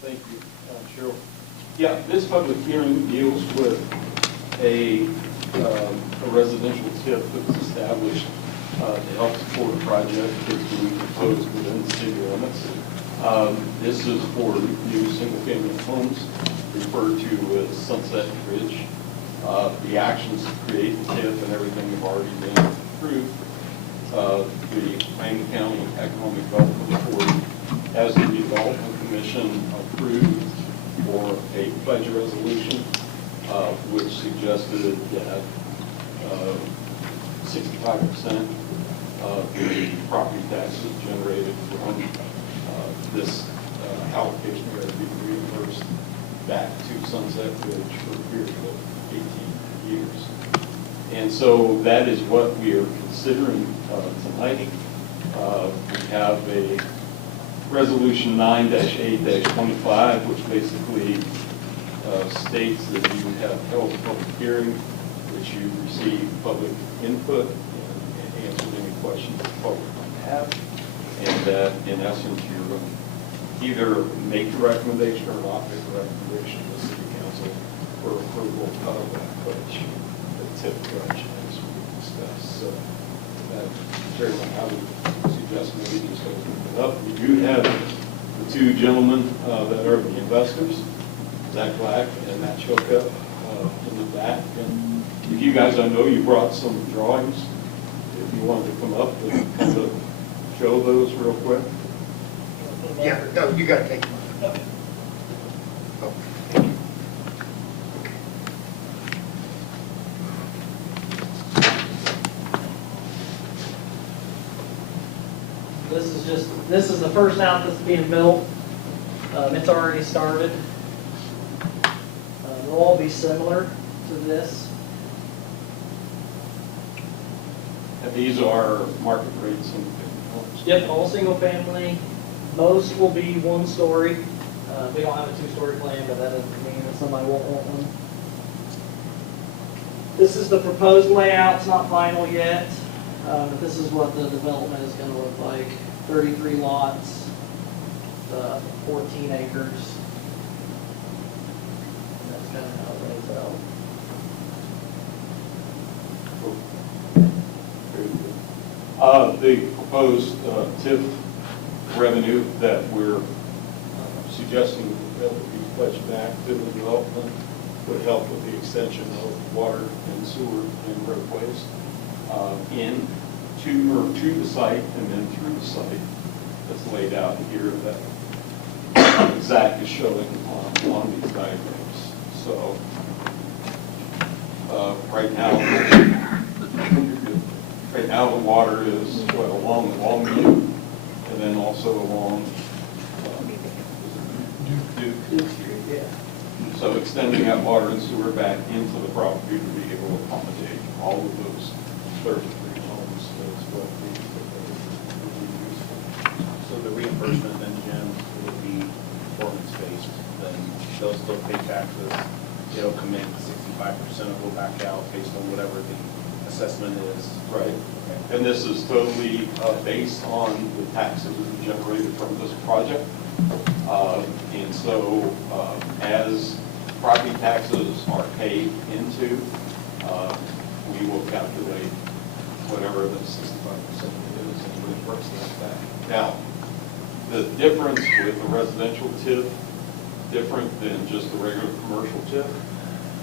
Thank you, Cheryl. Yeah, this public hearing deals with a residential TIF that was established to help support a project that's being proposed within the city limits. This is for new single-family homes referred to as Sunset Ridge. The actions to create the TIF and everything have already been approved. The Miami County Economic Development Authority has the Development Commission approved for a pledge resolution, which suggested that 65% of the property taxes generated from this allocation are to be reimbursed back to Sunset Ridge for a period of 18 years. And so that is what we are considering tonight. We have a Resolution 9-8-25, which basically states that you have held a public hearing, which you received public input and answered any questions the public might have, and that in essence you're going to either make the recommendation or not make the recommendation to the City Council for approval of that pledge, the TIF pledge, as we discussed. So that Chairman, I would suggest maybe just open it up. We do have the two gentlemen that are the investors, Zach Black and Matt Choka, in the back. And if you guys, I know you brought some drawings. If you wanted to come up and kind of show those real quick. Yeah, no, you got to take them. Okay. Oh. This is the first house that's being built. It's already started. They'll all be similar to this. And these are market rates and homes. Yep, all single family. Most will be one story. We don't have a two-story plan, but that doesn't mean that somebody won't want one. This is the proposed layout. It's not final yet, but this is what the development is going to look like. 33 lots, 14 acres. And that's kind of how it lays out. The proposed TIF revenue that we're suggesting that would be pledged back to the development would help with the extension of water and sewer and roadways to the site and then through the site that's laid out here that Zach is showing on these diagrams. So right now the water is along the Longview and then also along Duke Street. Yeah. So extending that water and sewer back into the property to be able to accommodate all of those 33 homes is what we would be useful. So the reimbursement then, Jim, would be performance-based, then they'll still pay taxes, it'll come in 65% will go back out based on whatever the assessment is. Right. Okay. And this is totally based on the taxes that are generated from this project. And so as property taxes are paid into, we will calculate whatever the 65% is and reimburse that back. Now, the difference with the residential TIF, different than just the regular commercial TIF,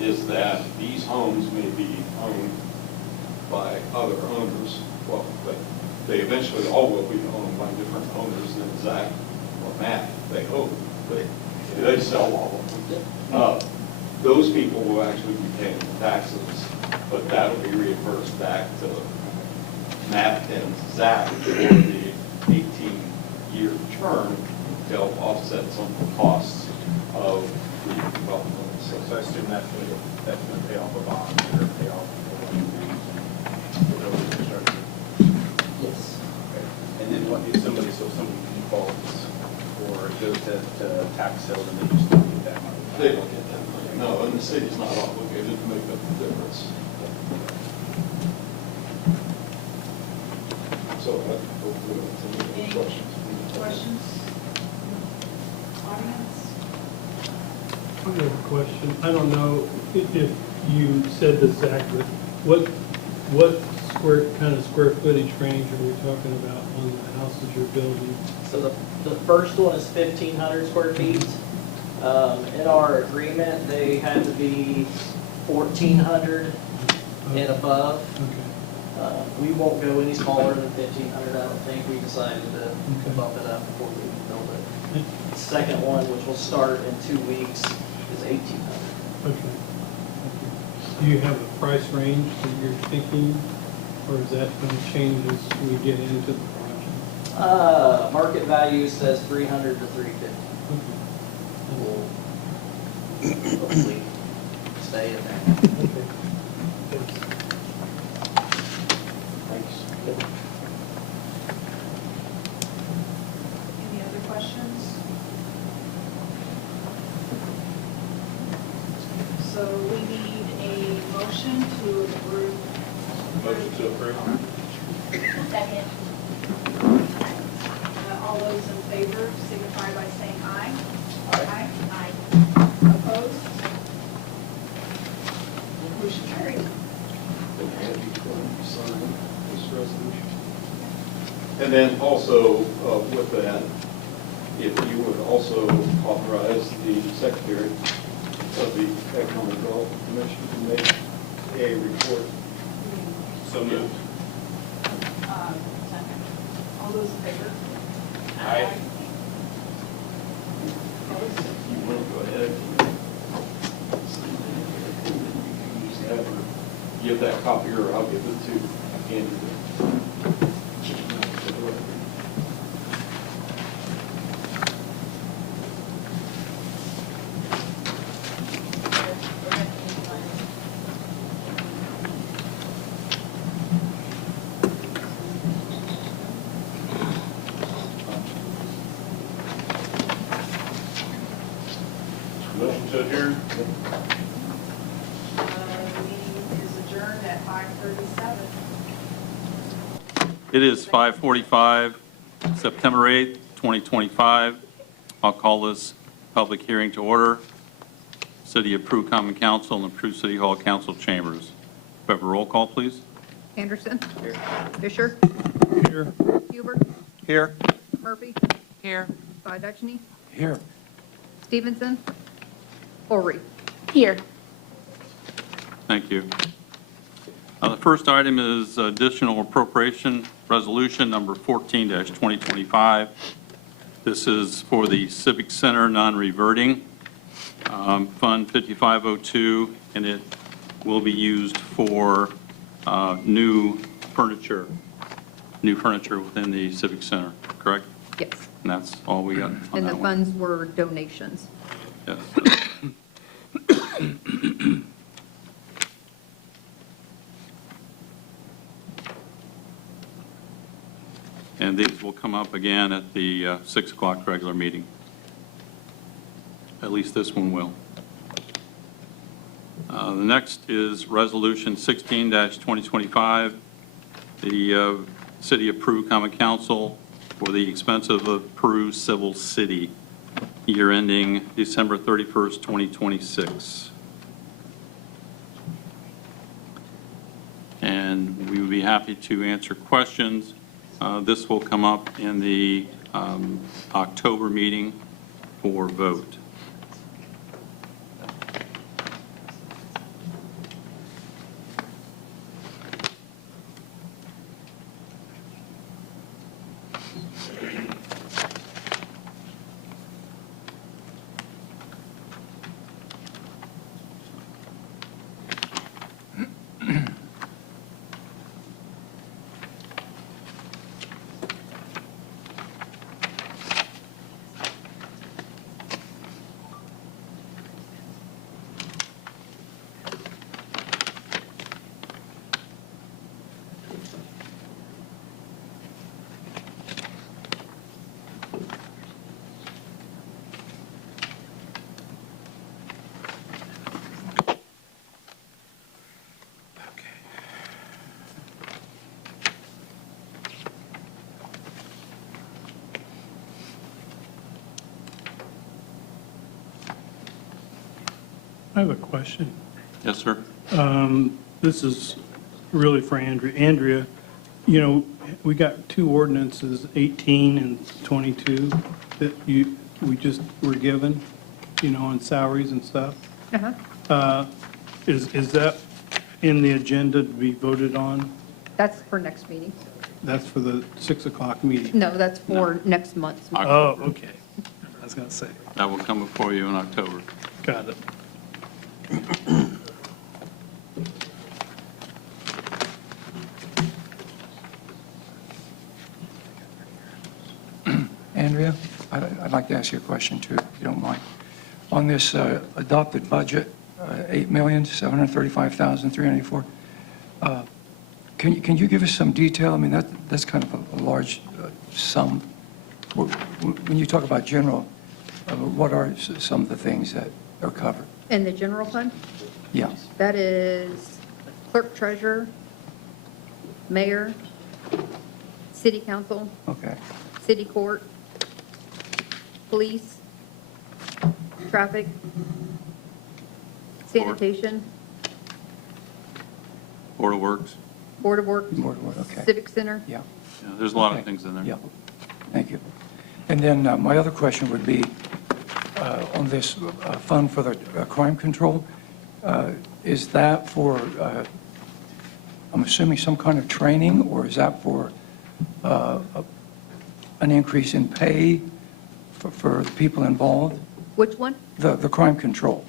is that these homes may be owned by other owners. Well, they eventually all will be owned by different owners than Zach or Matt. They hope. They sell all of them. Those people will actually be paying taxes, but that'll be reimbursed back to Matt and Zach for the 18-year term to help offset some of the costs of the development. So I assume that's going to pay off a bond, or pay off the construction. Yes. Okay. And then what if somebody defaults or goes to tax sale, and they just don't get that money? They don't get that money. No, and the city's not obligated to make up the difference. So hopefully that's any Any questions. questions? Audience? I have a question. I don't know if you said this, Zach, but what kind of square footage range are we talking about on the houses you're building? So the first one is 1,500 square feet. In our agreement, they had to be 1,400 and above. Okay. We won't go any smaller than 1,500, I don't think. We decided to bump it up before we build it. The second one, which will start in 2 weeks, is 1,800. Okay. Do you have a price range that you're thinking, or is that going to change as we get into the project? Market value says 300 to 350. Okay. We'll hopefully stay in there. Okay. Thanks. Thanks. Any other questions? So we need a motion to approve. Motion to approve. Second. All those in favor signify by saying aye. Aye. Aye. Opposed? Motion carried. Then have each one sign this resolution. And then also with that, if you would also authorize the secretary of the Economic Development Commission to make a report. So moved. Second. All those in favor? Aye. Opposed? You want to go ahead and give that copy, or I'll give it to Andy. Motion to adjourn. The meeting is adjourned at 5:37. It is 5:45, September 8th, 2025. I'll call this public hearing to order. City of Peru Common Council and Peru City Hall Council Chambers. We have a roll call, please. Anderson. Fisher. Here. Hubert. Here. Murphy. Here. Spiedachny. Here. Stevenson. Ulrich. Here. Thank you. The first item is additional appropriation resolution number 14-2025. This is for the Civic Center non-reverting, Fund 5502, and it will be used for new furniture within the Civic Center, correct? Yes. And that's all we got on And the that one. funds were donations. Yes. And these will come up again at the 6 o'clock regular meeting. At least this one will. The next is Resolution 16-2025, the City of Peru Common Council for the expense of the Peru Civil City, year ending December 31st, 2026. And we would be happy to answer questions. This will come up in the October meeting for vote. I have a question. Yes, sir. This is really for Andrea. Andrea, you know, we got two ordinances, 18 and 22, that we just were given, you know, on salaries and stuff. Uh-huh. Is that in the agenda to be voted on? That's for next meeting. That's for the 6 o'clock meeting? No, that's for next month's. meeting. Oh, okay. I was going to say, That will come before you in October. got it. Andrea, I'd like to ask you a question too, if you don't mind. On this adopted budget, $8,735,384, can you give us some detail? I mean, that's kind of a large sum. When you talk about general, what are some of the things that are covered? In the general fund, Yeah, that is clerk treasurer, mayor, city council, okay, city court, police, traffic, sanitation, Board of Works. board of works, okay, civic center. yeah. Yeah, there's a lot of Okay. things in there. Yeah, thank you. And then my other question would be, on this fund for the crime control, is that for, I'm assuming some kind of training, or is that for an increase in pay for the people involved? Which one? The crime control.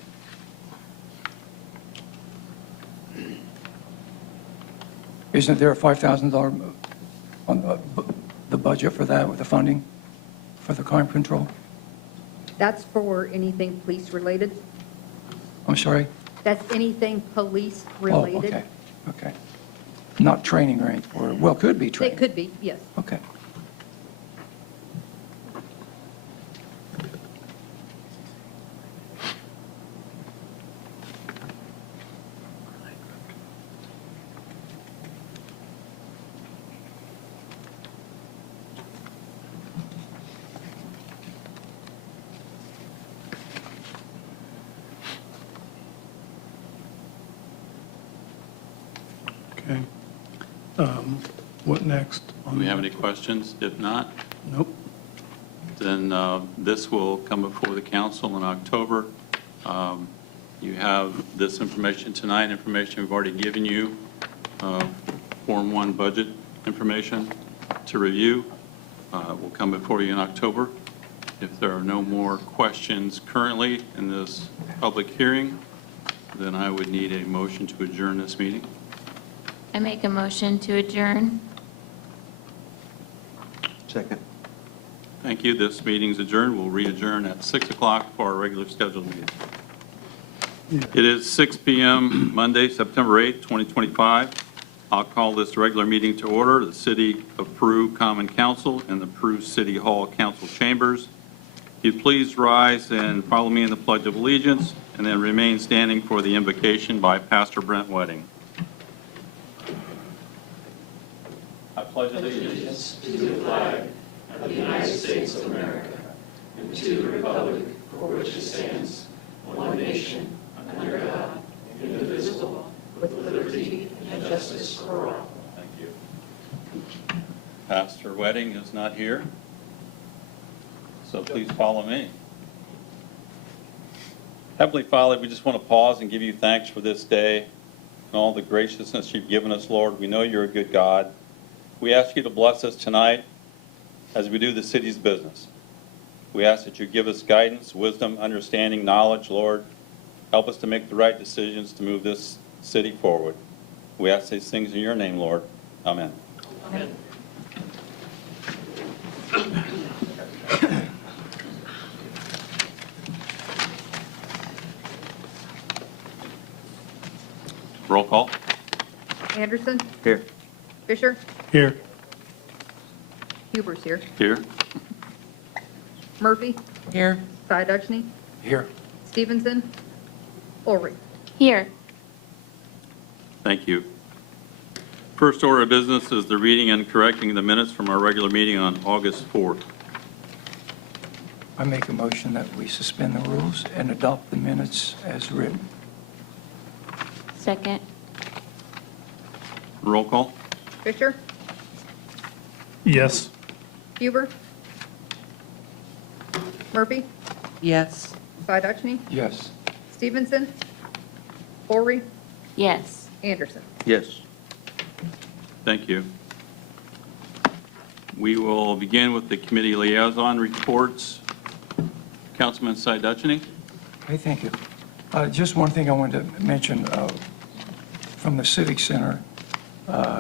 Isn't there a $5,000 on the budget for that, with the funding for the crime control? That's for anything police related. I'm sorry? That's anything police Oh, related. okay, okay. Not training or anything, or, well, could be training. It could be, yes. Okay. Okay. What next? Do we have any questions? If not, Nope. then this will come before the council in October. You have this information tonight, information we've already given you, Form 1 budget information to review. Will come before you in October. If there are no more questions currently in this public hearing, then I would need a motion to adjourn this meeting. I make a motion to adjourn. Second. Thank you. This meeting's adjourned. We'll re-adjourn at 6 o'clock for our regular scheduled meeting. It is 6 p.m. Monday, September 8th, 2025. I'll call this regular meeting to order, the City of Peru Common Council in the Peru City Hall Council Chambers. If you please rise and follow me in the Pledge of Allegiance, and then remain standing for the invocation by Pastor Brent Wedding. I pledge allegiance to the flag of the United States of America and to the republic for which it stands, one nation, under God, indivisible, with liberty and justice for all. Thank you. Pastor Wedding is not here, so please follow me. Heavenly Father, we just want to pause and give you thanks for this day and all the graciousness you've given us, Lord. We know you're a good God. We ask you to bless us tonight as we do the city's business. We ask that you give us guidance, wisdom, understanding, knowledge, Lord. Help us to make the right decisions to move this city forward. We ask these things in your name, Lord. Amen. Amen. Roll call. Anderson, Here. Fisher, Here. Huber's here. Here. Murphy, Here. Dutchney, Here. Stevenson, Ulrich. Here. Thank you. First order of business is the reading and correcting the minutes from our regular meeting on August 4th. I make a motion that we suspend the rules and adopt the minutes as written. Second. Roll call? Fisher, Yes. Huber, Murphy, Yes. Spiedachny, Yes. Stevenson, Orry, Yes. Anderson. Yes. Thank you. We will begin with the committee liaison reports. Councilman Spiedachny? Okay, thank you. Just one thing I wanted to mention from the Civic Center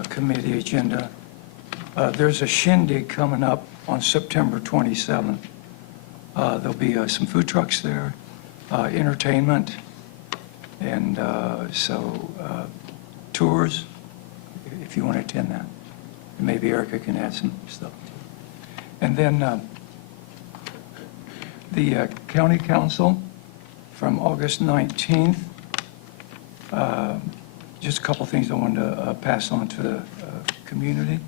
committee agenda. There's a shindig coming up on September 27th. There'll be some food trucks there, entertainment, and so tours, if you want to attend that. And maybe Erica can add some stuff. And then the county council from August 19th. Just a couple things I wanted to pass on to the community.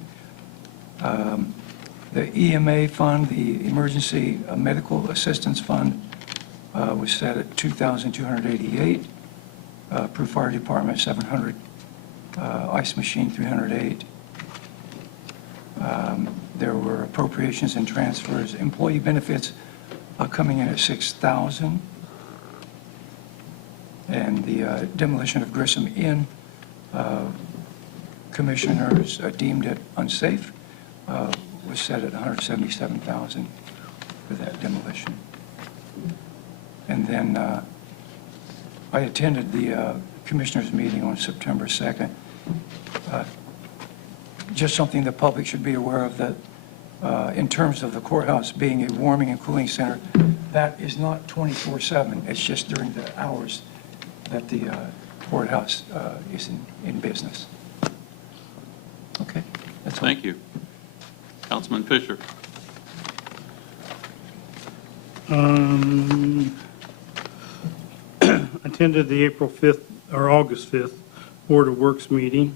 The EMA fund, the Emergency Medical Assistance Fund, was set at $2,288. Peru Fire Department, 700. Ice machine, 308. There were appropriations and transfers. Employee benefits coming in at 6,000. And the demolition of Grissom Inn, commissioners deemed it unsafe, was set at $177,000 for that demolition. And then I attended the commissioners meeting on September 2nd. Just something the public should be aware of, that in terms of the courthouse being a warming and cooling center, that is not 24/7. It's just during the hours that the courthouse is in business. Okay, that's all. Thank you. Councilman Fisher? Attended the April 5th, or August 5th, Board of Works meeting,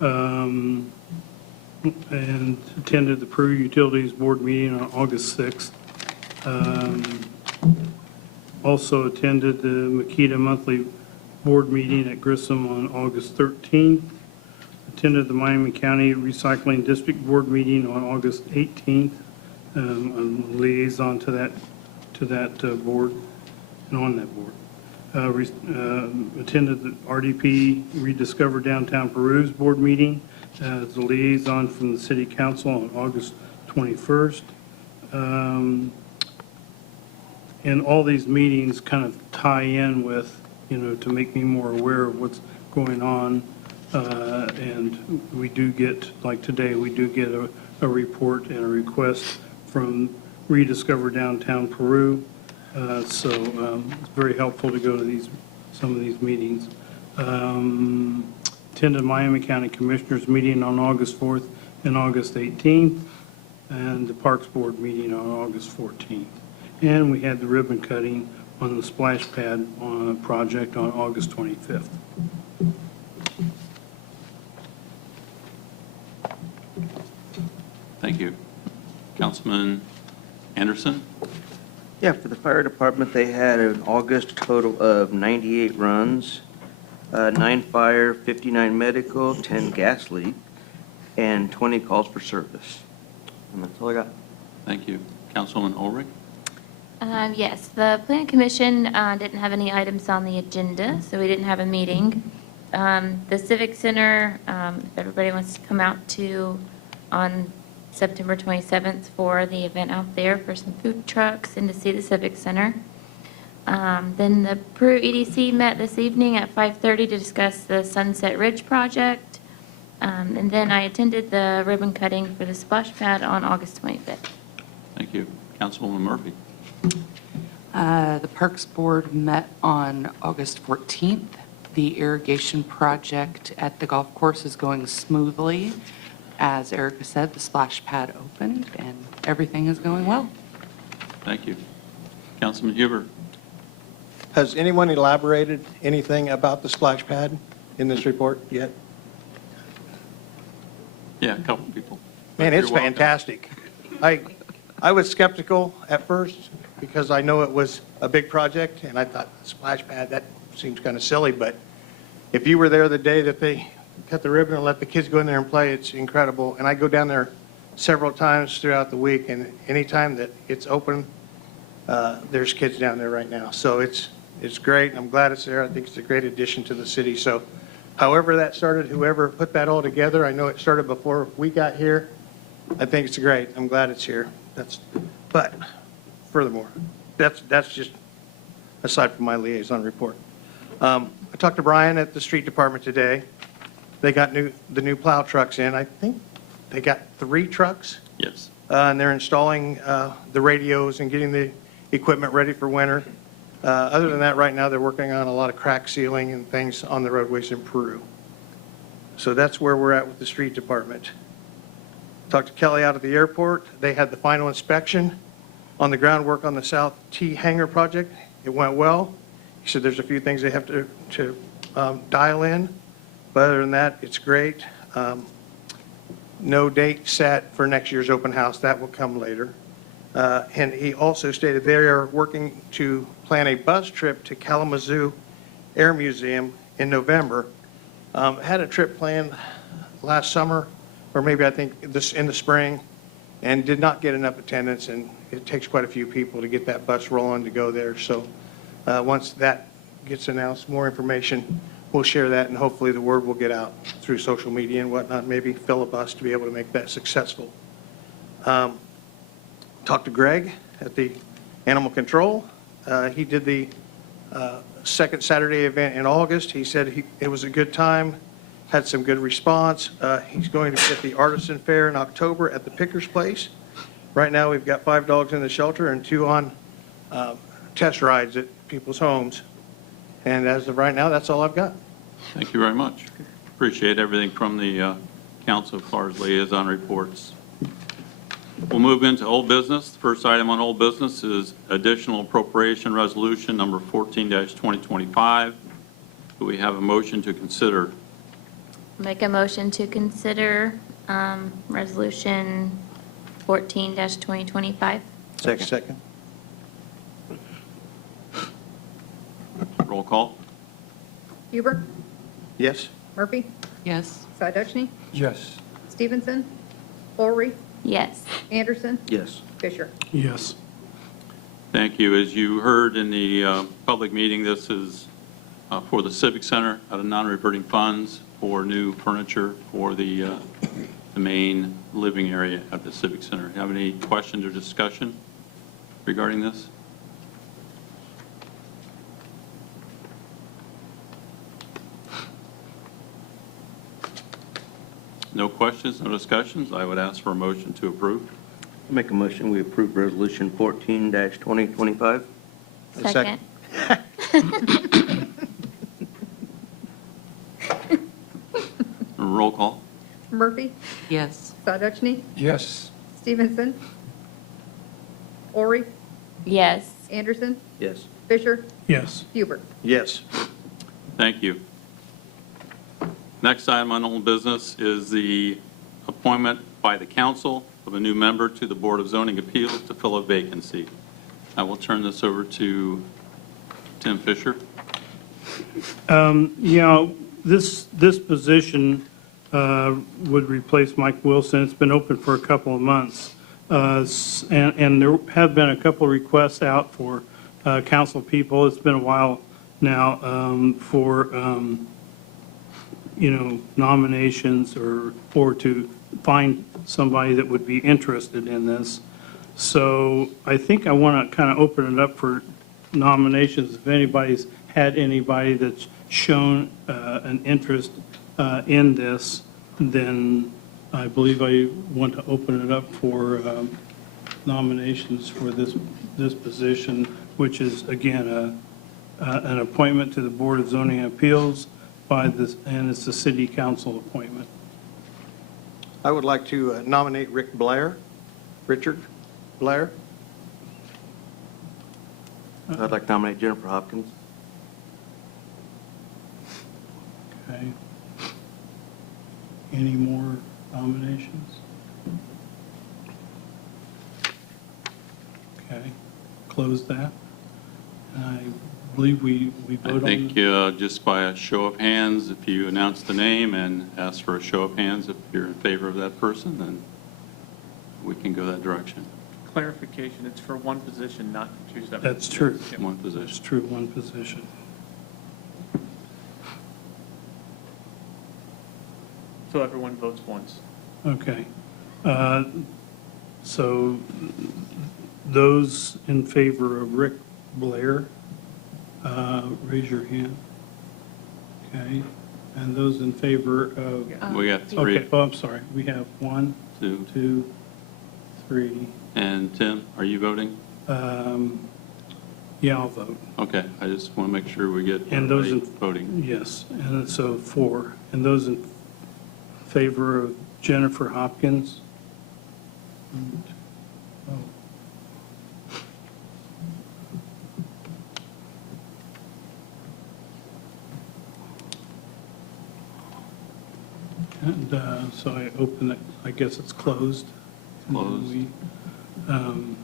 and attended the Peru Utilities Board meeting on August 6th. Also attended the Makita monthly board meeting at Grissom on August 13th. Attended the Miami County Recycling District Board meeting on August 18th. I'm liaison to that board and on that board. Attended the RDP Rediscover Downtown Peru's board meeting as a liaison from the City Council on August 21st. And all these meetings kind of tie in with, to make me more aware of what's going on. And we do get, like today, we do get a report and a request from Rediscover Downtown Peru. So it's very helpful to go to some of these meetings. Attended Miami County Commissioners meeting on August 4th and August 18th, and the Parks Board meeting on August 14th. And we had the ribbon cutting on the splash pad on a project on August 25th. Thank you. Councilman Anderson? Yeah, for the fire department, they had an August total of 98 runs, 9 fire, 59 medical, 10 gas leak, and 20 calls for service. And that's all I got. Thank you. Councilwoman Ulrich? Yes, the Planning Commission didn't have any items on the agenda, so we didn't have a meeting. The Civic Center, if everybody wants to come out on September 27th for the event out there for some food trucks and to see the Civic Center. Then the Peru EDC met this evening at 5:30 to discuss the Sunset Ridge project. And then I attended the ribbon cutting for the splash pad on August 25th. Thank you. Councilwoman Murphy? The Parks Board met on August 14th. The irrigation project at the golf course is going smoothly. As Erica said, the splash pad opened and everything is going well. Thank you. Councilman Huber? Has anyone elaborated anything about the splash pad in this report yet? Yeah, a couple people. Man, it's You're welcome. fantastic. I was skeptical at first because I know it was a big project, and I thought splash pad, that seems kind of silly, but if you were there the day that they cut the ribbon and let the kids go in there and play, it's incredible. And I go down there several times throughout the week, and anytime that it's open, there's kids down there right now. So it's great. I'm glad it's there. I think it's a great addition to the city. So however that started, whoever put that all together, I know it started before we got here. I think it's great. I'm glad it's here. But furthermore, that's just aside from my liaison report. I talked to Brian at the street department today. They got the new plow trucks in. I think they got 3 trucks. Yes. And they're installing the radios and getting the equipment ready for winter. Other than that, right now, they're working on a lot of crack sealing and things on the roadways in Peru. So that's where we're at with the street department. Talked to Kelly out at the airport. They had the final inspection on the groundwork on the South T hangar project. It went well. He said there's a few things they have to dial in, but other than that, it's great. No date set for next year's open house. That will come later. And he also stated they are working to plan a bus trip to Kalamazoo Air Museum in November. Had a trip planned last summer, or maybe I think in the spring, and did not get enough attendance, and it takes quite a few people to get that bus rolling to go there. So once that gets announced, more information, we'll share that, and hopefully the word will get out through social media and whatnot, maybe fill a bus to be able to make that successful. Talked to Greg at the Animal Control. He did the second Saturday event in August. He said it was a good time, had some good response. He's going to be at the Artisan Fair in October at the Picker's Place. Right now, we've got 5 dogs in the shelter and 2 on test rides at people's homes. And as of right now, that's all I've got. Thank you very much. Appreciate everything from the council as far as liaison reports. We'll move into old business. The first item on old business is additional appropriation resolution number 14-2025. Do we have a motion to consider? Make a motion to consider Resolution 14-2025. Second. Roll call? Huber, Yes? Murphy, Yes. Sadechny, Yes. Stevenson, Ulrich, Yes. Anderson, Yes. Fisher. Yes. Thank you. As you heard in the public meeting, this is for the Civic Center out of non-reverting funds for new furniture for the main living area at the Civic Center. Have any questions or discussion regarding this? No questions, no discussions? I would ask for a motion to approve. Make a motion, we approve Resolution 14-2025. Second. Roll call? Murphy, Yes. Sadechny, Yes. Stevenson, Ulrich, Yes. Anderson, Yes. Fisher, Yes. Huber. Yes. Thank you. Next item on old business is the appointment by the council of a new member to the Board of Zoning Appeals to fill a vacancy. I will turn this over to Tim Fisher. Yeah, this position would replace Mike Wilson. It's been open for a couple of months. And there have been a couple of requests out for council people. It's been a while now for, nominations or to find somebody that would be interested in this. So I think I want to kind of open it up for nominations. If anybody's had anybody that's shown an interest in this, then I believe I want to open it up for nominations for this position, which is, again, an appointment to the Board of Zoning Appeals and it's a city council appointment. I would like to nominate Richard Blair. I'd like to nominate Jennifer Hopkins. Okay. Any more nominations? Okay, close that. I believe we I vote on think it. just by a show of hands, if you announce the name and ask for a show of hands, if you're in favor of that person, then we can go that direction. Clarification, it's for one position, not two separate. That's true. Yeah. One That's position. true, one position. So everyone votes once. Okay. So those in favor of Rick Blair, raise your hand. Okay. And those in favor of, We got three, okay, oh, I'm sorry. We have 1, two, 2, 3. and Tim, are you voting? Yeah, I'll vote. Okay, I just want to make sure we get And those everybody in- voting. Yes, and so 4. And those in favor of Jennifer Hopkins? Oh. And so I open it, I guess it's closed. And then Closed. we, I don't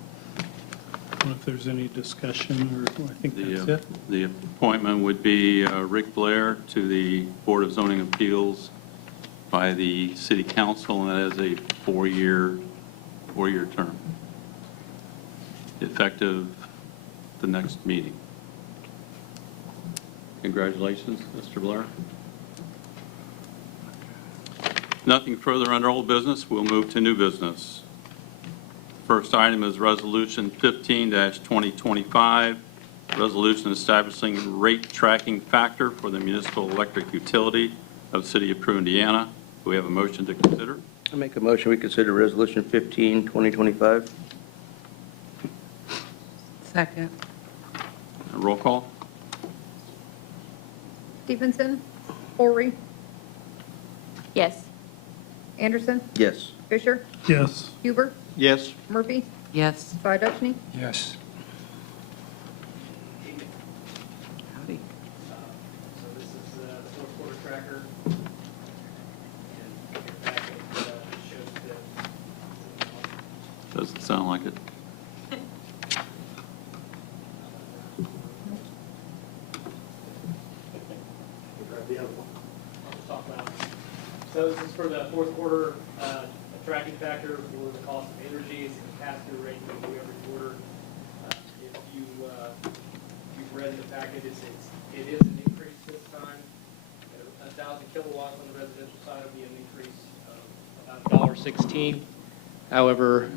know if there's any discussion, or I think that's it. The appointment would be Rick Blair to the Board of Zoning Appeals by the City Council, and that is a four-year term, effective the next meeting. Congratulations, Mr. Blair. Nothing further under old business. We'll move to new business. First item is Resolution 15-2025, resolution establishing rate tracking factor for the municipal electric utility of the City of Peru, Indiana. Do we have a motion to consider? I make a motion, we consider Resolution 15, 2025. Second. Roll call? Stevenson, Horry, Yes. Anderson, Yes. Fisher, Yes. Huber, Yes. Murphy, Yes. Spider-Duchney. Yes. Howdy. So this is the fourth quarter tracker. And your packet shows that Doesn't sound like it. grab the other one. I'll just talk about it. So this is for the fourth quarter tracking factor for the cost of energy. It's a pass-through rate that we do every quarter. If you've read the packet, it is an increase this time. 1,000 kilowatts on the residential side will be an increase of about $1.16. However,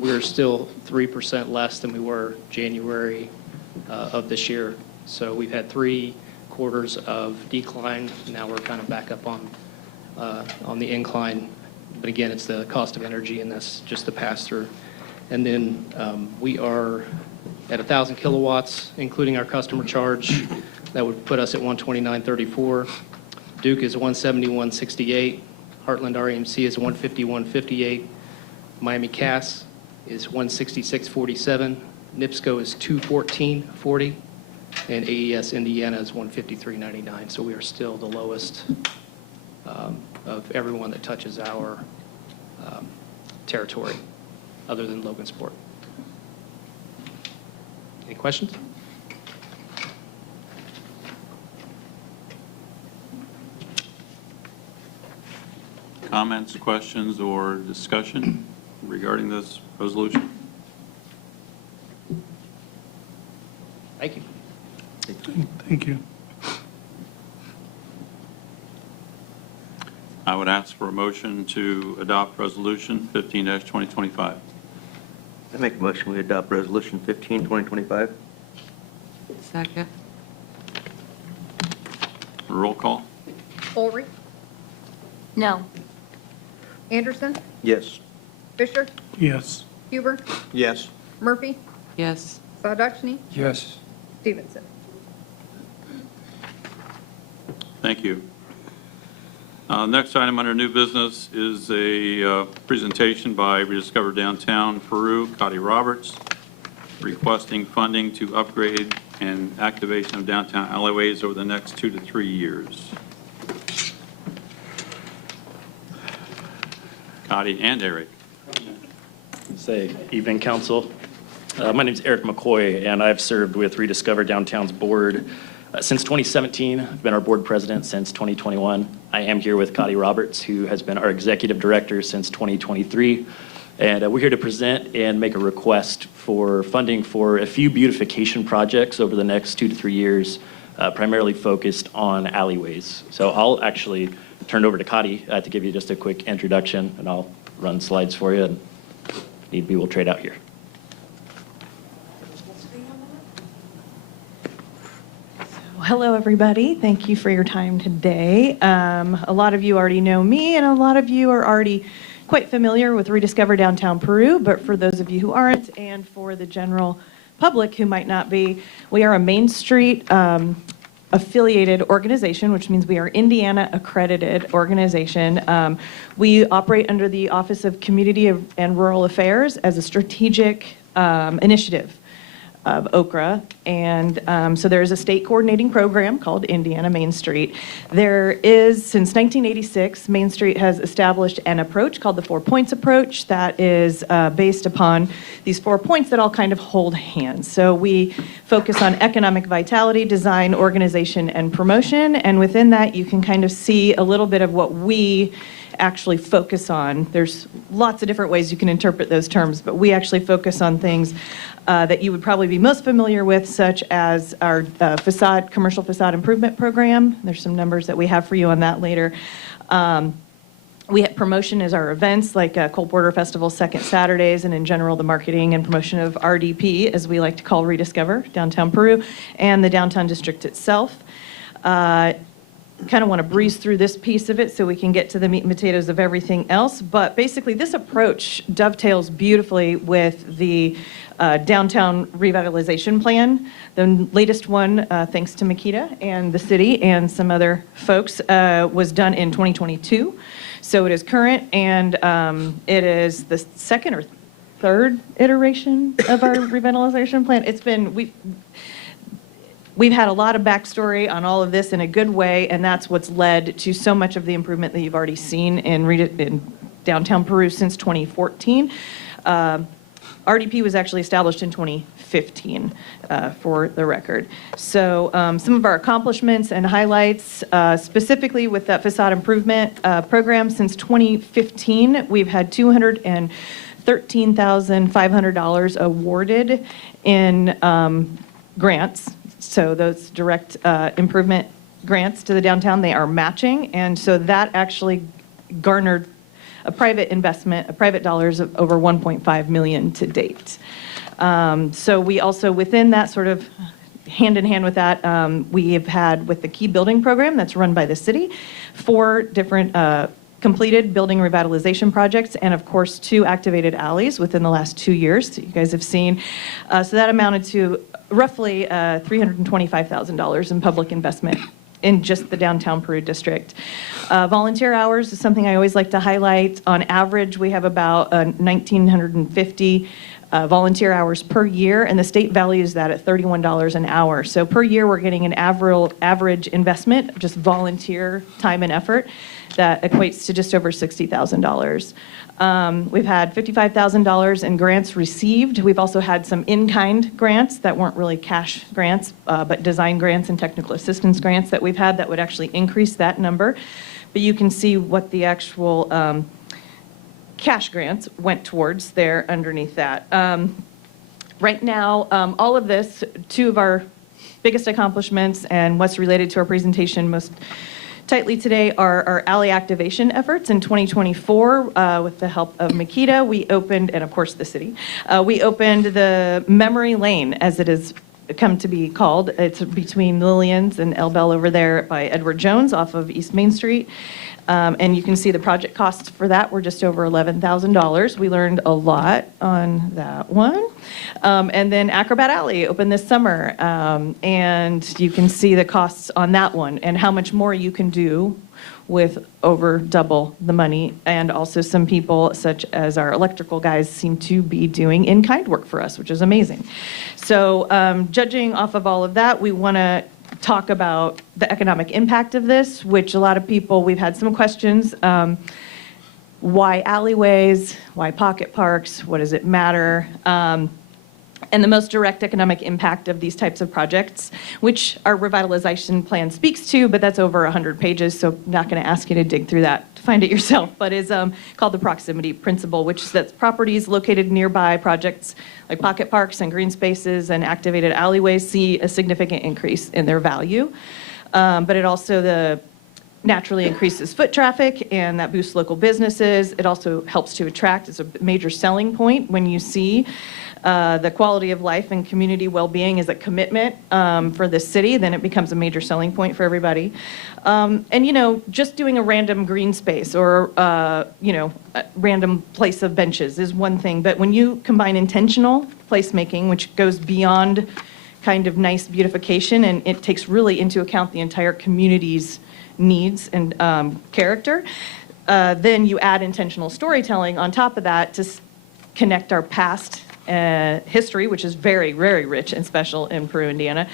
we're still 3% less than we were January of this year. So we've had 3 quarters of decline. Now we're kind of back up on the incline. But again, it's the cost of energy, and that's just the pass-through. And then we are at 1,000 kilowatts, including our customer charge. That would put us at 129.34. Duke is 171.68. Heartland REMC is 151.58. Miami Cass is 166.47. NIPSCO is 214.40. And AES Indiana is 153.99. So we are still the lowest of everyone that touches our territory, other than Logansport. Any questions? Comments, questions, or discussion regarding this resolution? Thank you. Thank you. I would ask for a motion to adopt Resolution 15-2025. I make a motion, we adopt Resolution 15, 2025. Second. Roll call? Horry, No. Anderson, Yes. Fisher, Yes. Huber, Yes. Murphy, Yes. Spider-Duchney, Yes. Stevenson. Thank you. Next item under new business is a presentation by Rediscover Downtown Peru, Cotty Roberts, requesting funding to upgrade and activation of downtown alleyways over the next 2 to 3 years. Cotty and Eric. Say, evening, council. My name is Eric McCoy, and I've served with Rediscover Downtown's board since 2017. I've been our board president since 2021. I am here with Cotty Roberts, who has been our executive director since 2023. And we're here to present and make a request for funding for a few beautification projects over the next 2 to 3 years, primarily focused on alleyways. So I'll actually turn it over to Cotty to give you just a quick introduction, and I'll run slides for you, and if need be, we'll trade out here. Hello, everybody. Thank you for your time today. A lot of you already know me, and a lot of you are already quite familiar with Rediscover Downtown Peru, but for those of you who aren't, and for the general public who might not be, we are a Main Street affiliated organization, which means we are Indiana accredited organization. We operate under the Office of Community and Rural Affairs as a strategic initiative of OCRA, and so there is a state coordinating program called Indiana Main Street. There is, since 1986, Main Street has established an approach called the 4 Points approach that is based upon these 4 points that all kind of hold hands. So we focus on economic vitality, design, organization, and promotion, and within that you can kind of see a little bit of what we actually focus on. There's lots of different ways you can interpret those terms, but we actually focus on things that you would probably be most familiar with, such as our commercial facade improvement program. There's some numbers that we have for you on that later. We have promotion as our events, like Cold Border Festival, Second Saturdays, and in general, the marketing and promotion of RDP, as we like to call Rediscover, Downtown Peru, and the downtown district itself. Kind of want to breeze through this piece of it so we can get to the meat and potatoes of everything else. But basically, this approach dovetails beautifully with the downtown revitalization plan. The latest one, thanks to Makita and the city and some other folks, was done in 2022. So it is current, and it is the second or third iteration of our revitalization plan. It's been, We've had a lot of backstory on all of this in a good way, and that's what's led to so much of the improvement that you've already seen in downtown Peru since 2014. RDP was actually established in 2015, for the record. So some of our accomplishments and highlights, specifically with that facade improvement program, since 2015, we've had $213,500 awarded in grants. So those direct improvement grants to the downtown, they are matching. And so that actually garnered a private investment, private dollars of over $1.5 million to date. So we also, within that sort of hand in hand with that, we have had with the Key Building Program that's run by the city, 4 different completed building revitalization projects, and of course 2 activated alleys within the last 2 years that you guys have seen. So that amounted to roughly $325,000 in public investment in just the downtown Peru district. Volunteer hours is something I always like to highlight. On average, we have about 1,950 volunteer hours per year, and the state values that at $31 an hour. So per year, we're getting an average investment, just volunteer time and effort, that equates to just over $60,000. We've had $55,000 in grants received. We've also had some in-kind grants that weren't really cash grants, but design grants and technical assistance grants that we've had that would actually increase that number. But you can see what the actual cash grants went towards there underneath that. Right now, all of this, 2 of our biggest accomplishments and what's related to our presentation most tightly today are our alley activation efforts. In 2024, with the help of Makita, we opened, and of course the city, we opened the Memory Lane, as it has come to be called. It's between Lillian's and El Bell over there by Edward Jones off of East Main Street. And you can see the project costs for that were just over $11,000. We learned a lot on that one. And then Acrobat Alley opened this summer. And you can see the costs on that one and how much more you can do with over double the money. And also some people, such as our electrical guys, seem to be doing in-kind work for us, which is amazing. So judging off of all of that, we want to talk about the economic impact of this, which a lot of people, we've had some questions. Why alleyways? Why pocket parks? What does it matter? And the most direct economic impact of these types of projects, which our revitalization plan speaks to, but that's over 100 pages, so I'm not going to ask you to dig through that to find it yourself, but is called the proximity principle, which sets properties located nearby projects like pocket parks and green spaces and activated alleyways see a significant increase in their value. But it also naturally increases foot traffic, and that boosts local businesses. It also helps to attract. It's a major selling point when you see the quality of life and community well-being is a commitment for the city, then it becomes a major selling point for everybody. And, just doing a random green space or, a random place of benches is one thing. But when you combine intentional placemaking, which goes beyond kind of nice beautification, and it takes really into account the entire community's needs and character, then you add intentional storytelling on top of that to connect our past history, which is very, very rich and special in Peru, Indiana,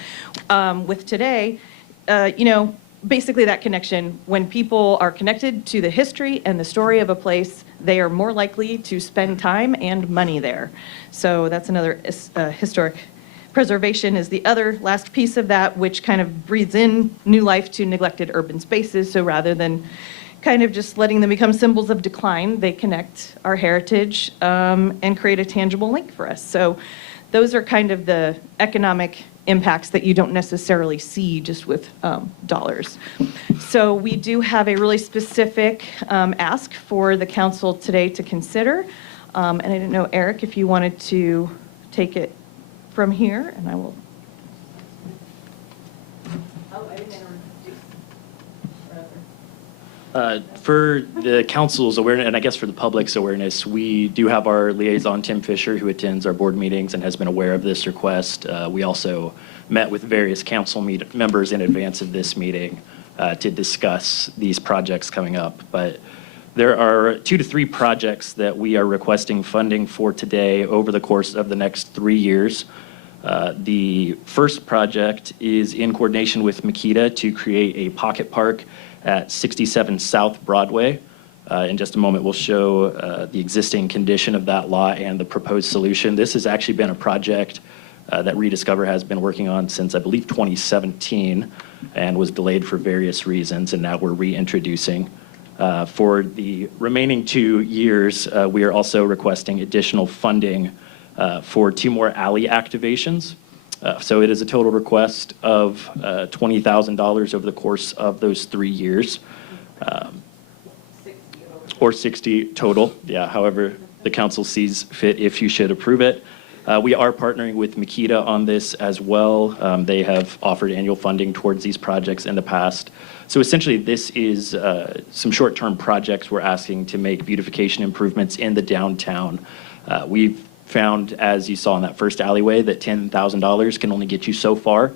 with today. Basically that connection, when people are connected to the history and the story of a place, they are more likely to spend time and money there. So that's another historic preservation is the other last piece of that, which kind of breathes in new life to neglected urban spaces. So rather than kind of just letting them become symbols of decline, they connect our heritage and create a tangible link for us. So those are kind of the economic impacts that you don't necessarily see just with dollars. So we do have a really specific ask for the council today to consider. And I didn't know, Eric, if you wanted to take it from here, and I will. Oh, I didn't introduce. For the council's awareness, and I guess for the public's awareness, we do have our liaison, Tim Fisher, who attends our board meetings and has been aware of this request. We also met with various council members in advance of this meeting to discuss these projects coming up. But there are 2 to 3 projects that we are requesting funding for today over the course of the next 3 years. The first project is in coordination with Makita to create a pocket park at 67 South Broadway. In just a moment, we'll show the existing condition of that lot and the proposed solution. This has actually been a project that Rediscover has been working on since, I believe, 2017 and was delayed for various reasons, and now we're reintroducing. For the remaining 2 years, we are also requesting additional funding for 2 more alley activations. So it is a total request of $20,000 over the course of those 3 years. Or 60 total, yeah, however the council sees fit if you should approve it. We are partnering with Makita on this as well. They have offered annual funding towards these projects in the past. So essentially, this is some short-term projects we're asking to make beautification improvements in the downtown. We've found, as you saw in that first alleyway, that $10,000 can only get you so far.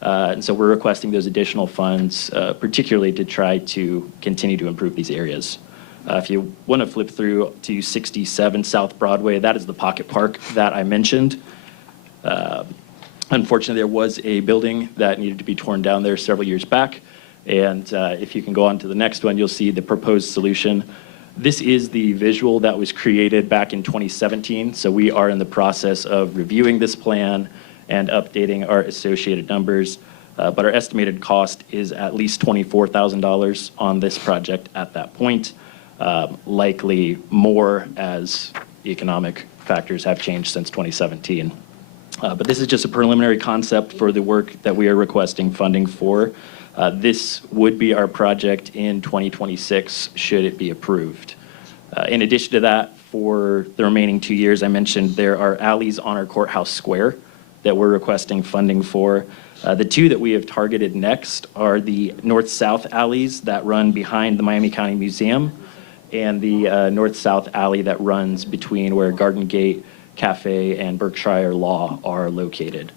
And so we're requesting those additional funds, particularly to try to continue to improve these areas. If you want to flip through to 67 South Broadway, that is the pocket park that I mentioned. Unfortunately, there was a building that needed to be torn down there several years back. And if you can go on to the next one, you'll see the proposed solution. This is the visual that was created back in 2017. So we are in the process of reviewing this plan and updating our associated numbers. But our estimated cost is at least $24,000 on this project at that point. Likely more as economic factors have changed since 2017. But this is just a preliminary concept for the work that we are requesting funding for. This would be our project in 2026 should it be approved. In addition to that, for the remaining 2 years, I mentioned there are alleys on our courthouse square that we're requesting funding for. The 2 that we have targeted next are the north-south alleys that run behind the Miami County Museum and the north-south alley that runs between where Garden Gate Cafe and Berkshire Law are located.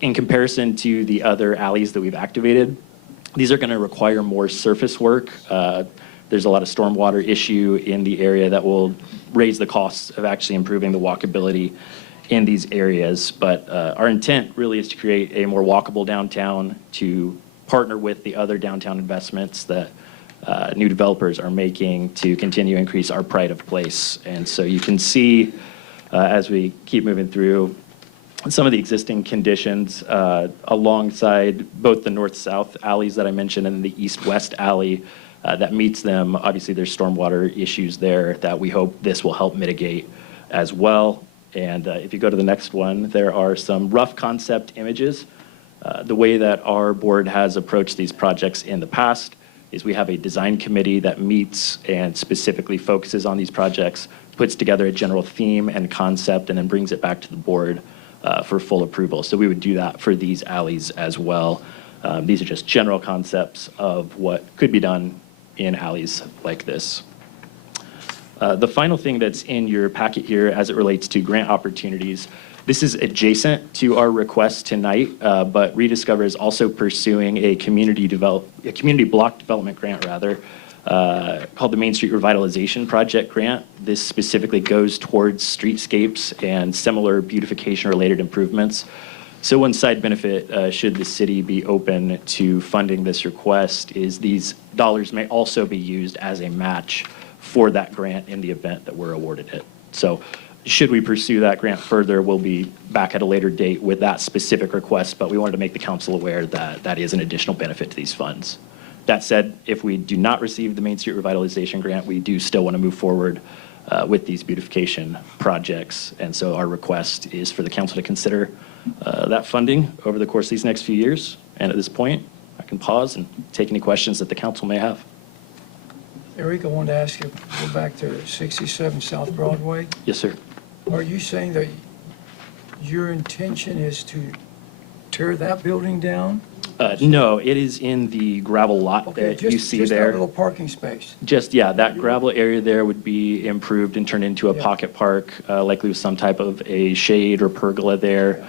In comparison to the other alleys that we've activated, these are going to require more surface work. There's a lot of stormwater issue in the area that will raise the costs of actually improving the walkability in these areas. But our intent really is to create a more walkable downtown, to partner with the other downtown investments that new developers are making to continue to increase our pride of place. And so you can see as we keep moving through, some of the existing conditions alongside both the north-south alleys that I mentioned and the east-west alley that meets them. Obviously, there's stormwater issues there that we hope this will help mitigate as well. And if you go to the next one, there are some rough concept images. The way that our board has approached these projects in the past is we have a design committee that meets and specifically focuses on these projects, puts together a general theme and concept, and then brings it back to the board for full approval. So we would do that for these alleys as well. These are just general concepts of what could be done in alleys like this. The final thing that's in your packet here as it relates to grant opportunities, this is adjacent to our request tonight, but Rediscover is also pursuing a community block development grant called the Main Street Revitalization Project Grant. This specifically goes towards streetscapes and similar beautification-related improvements. So one side benefit, should the city be open to funding this request, is these dollars may also be used as a match for that grant in the event that we're awarded it. So should we pursue that grant further, we'll be back at a later date with that specific request, but we wanted to make the council aware that that is an additional benefit to these funds. That said, if we do not receive the Main Street Revitalization Grant, we do still want to move forward with these beautification projects. And so our request is for the council to consider that funding over the course of these next few years. And at this point, I can pause and take any questions that the council may have. Eric, I wanted to ask you, go back to 67 South Broadway. Yes, sir. Are you saying that your intention is to tear that building down? No, it is in the gravel lot Okay, that you see just that there. little parking space. Just, yeah, that gravel area there would be improved and turned into a Yeah. pocket park, likely with some type of a shade or pergola there.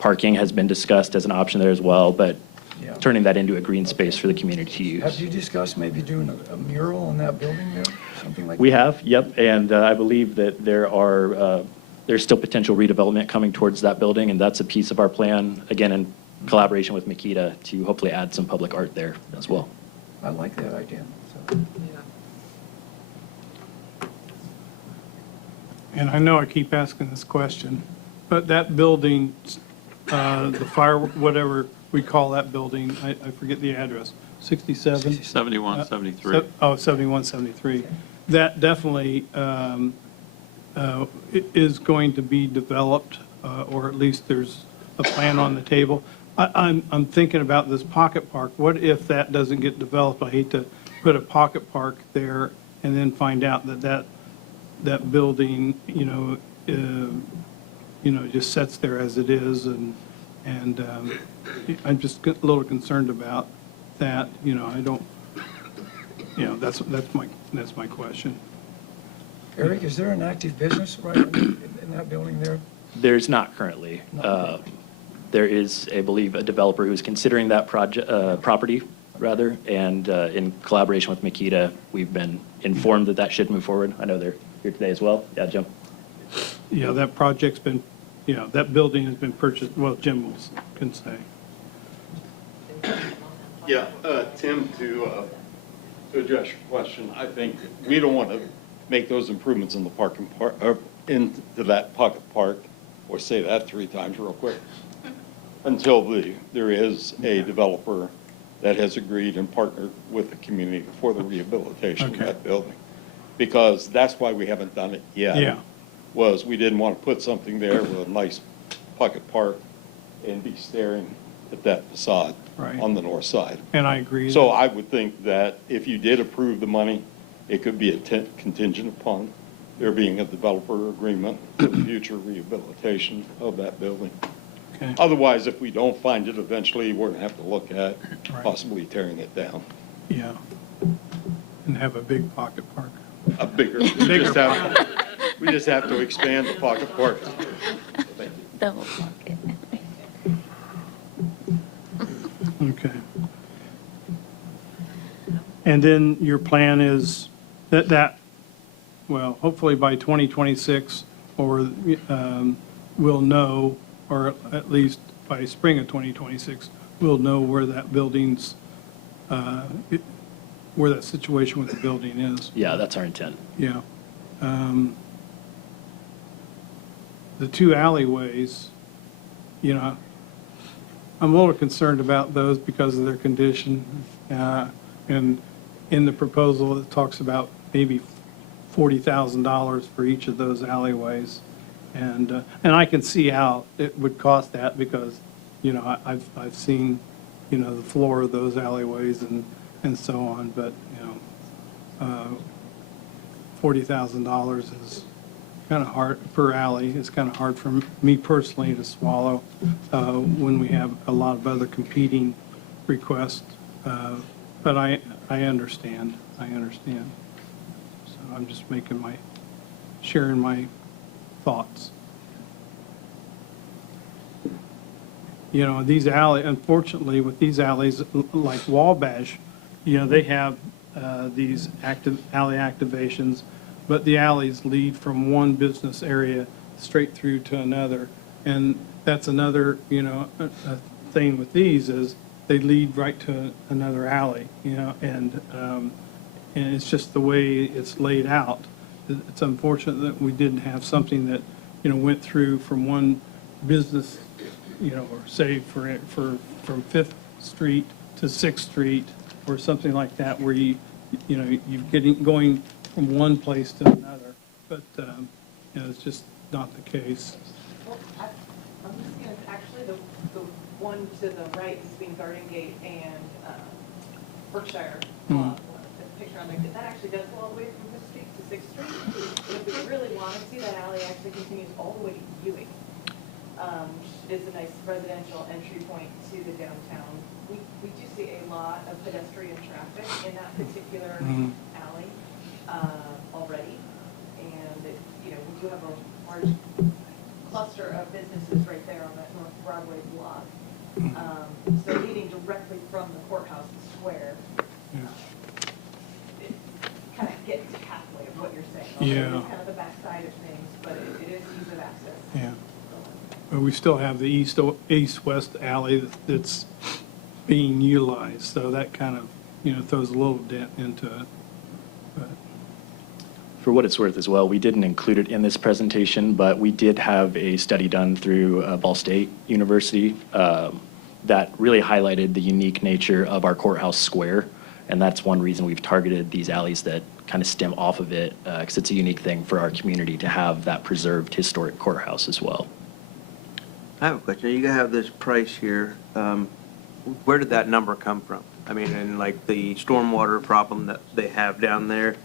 Parking has been discussed as an option there as well, but Yeah. turning that into a green space for the community to Have use. you discussed maybe doing a mural on that building there? Something like that? We have, yep, and I believe that there's still potential redevelopment coming towards that building, and that's a piece of our plan, again, in collaboration with Makita, to hopefully add some public art there as well. I like that idea. So, And I know I keep asking this question, but that building, the fire, whatever we call that building, I forget the address, 67? 7173. 7173. That definitely is going to be developed, or at least there's a plan on the table. I'm thinking about this pocket park. What if that doesn't get developed? I hate to put a pocket park there and then find out that building, just sits there as it is, and I'm just a little concerned about that. I don't, that's my question. Eric, is there an active business right in that building there? There's not currently. There is, I believe, a developer who's considering that property, rather, and in collaboration with Makita, we've been informed that that should move forward. I know they're here today as well. Yeah, Jim? Yeah, that project's been, that building has been purchased, well, Jim can say. Yeah, Tim, to address your question, I think we don't want to make those improvements in the parking part, or into that pocket park, or say that 3 times real quick, until there is a developer that has agreed and partnered with the community for the rehabilitation of that building. Because that's why we haven't done it yet. Yeah. Was we didn't want to put something there with a nice pocket park and be staring at that facade Right. on the north side. And I agree. So I would think that if you did approve the money, it could be contingent upon there being a developer agreement for the future rehabilitation of that building. Okay. Otherwise, if we don't find it eventually, we're going to have to look at Right. possibly tearing it down. Yeah. And have a big pocket park. A bigger, we just have to expand the pocket park. The whole pocket. Okay. And then your plan is that, well, hopefully by 2026, or we'll know, or at least by spring of 2026, we'll know where that building's, where that situation with the building is. Yeah, that's our intent. Yeah. the two alleyways, you know, I'm a little concerned about those because of their condition. And in the proposal, it talks about maybe $40,000 for each of those alleyways. And I can see how it would cost that because, you know, I've seen, you know, the floor of those alleyways and so on. But, you know, $40,000 is kind of hard per alley. It's kind of hard for me personally to swallow when we have a lot of other competing requests. But I understand. I understand. So I'm just sharing my thoughts. You know, unfortunately, with these alleys like Wabash, you know, they have these alley activations, but the alleys lead from one business area straight through to another. And that's another, you know, a thing with these is they lead right to another alley, you know, and it's just the way it's laid out. It's unfortunate that we didn't have something that, you know, went through from one business, you know, or say from 5th Street to 6th Street or something like that, where you're going from one place to another. But, you know, it's just not the case. Well, I'm just going to, actually, the one to the right between Garden Gate and Berkshire, the picture on there, that actually does go all the way from 5th Street to 6th Street. But if we really wanted to, that alley actually continues all the way to Ewing, which is a nice residential entry point to the downtown. We do see a lot of pedestrian traffic in that particular alley already. And, you know, we do have a large cluster of businesses right there on that North Broadway block. So leading directly from the courthouse square, it kind of gets halfway of what you're saying. Yeah. It's kind of the backside of things, but it is ease of access. Yeah. But we still have the east-west alley that's being utilized, so that kind of, you know, throws a little dent into it. But For what it's worth as well, we didn't include it in this presentation, but we did have a study done through Ball State University that really highlighted the unique nature of our courthouse square. And that's one reason we've targeted these alleys that kind of stem off of it, because it's a unique thing for our community to have that preserved historic courthouse as well. I have a question. You have this price here. Where did that number come from? I mean, and like the stormwater problem that they have down there,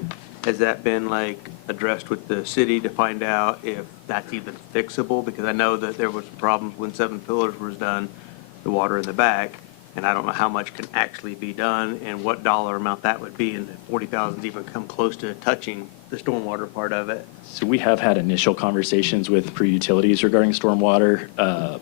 has that been like addressed with the city to find out if that's even fixable? Because I know that there was problems when 7 Pillars was done, the water in the back, and I don't know how much can actually be done and what dollar amount that would be, and if 40,000 even come close to touching the stormwater part of it. So we have had initial conversations with Peru Utilities regarding stormwater.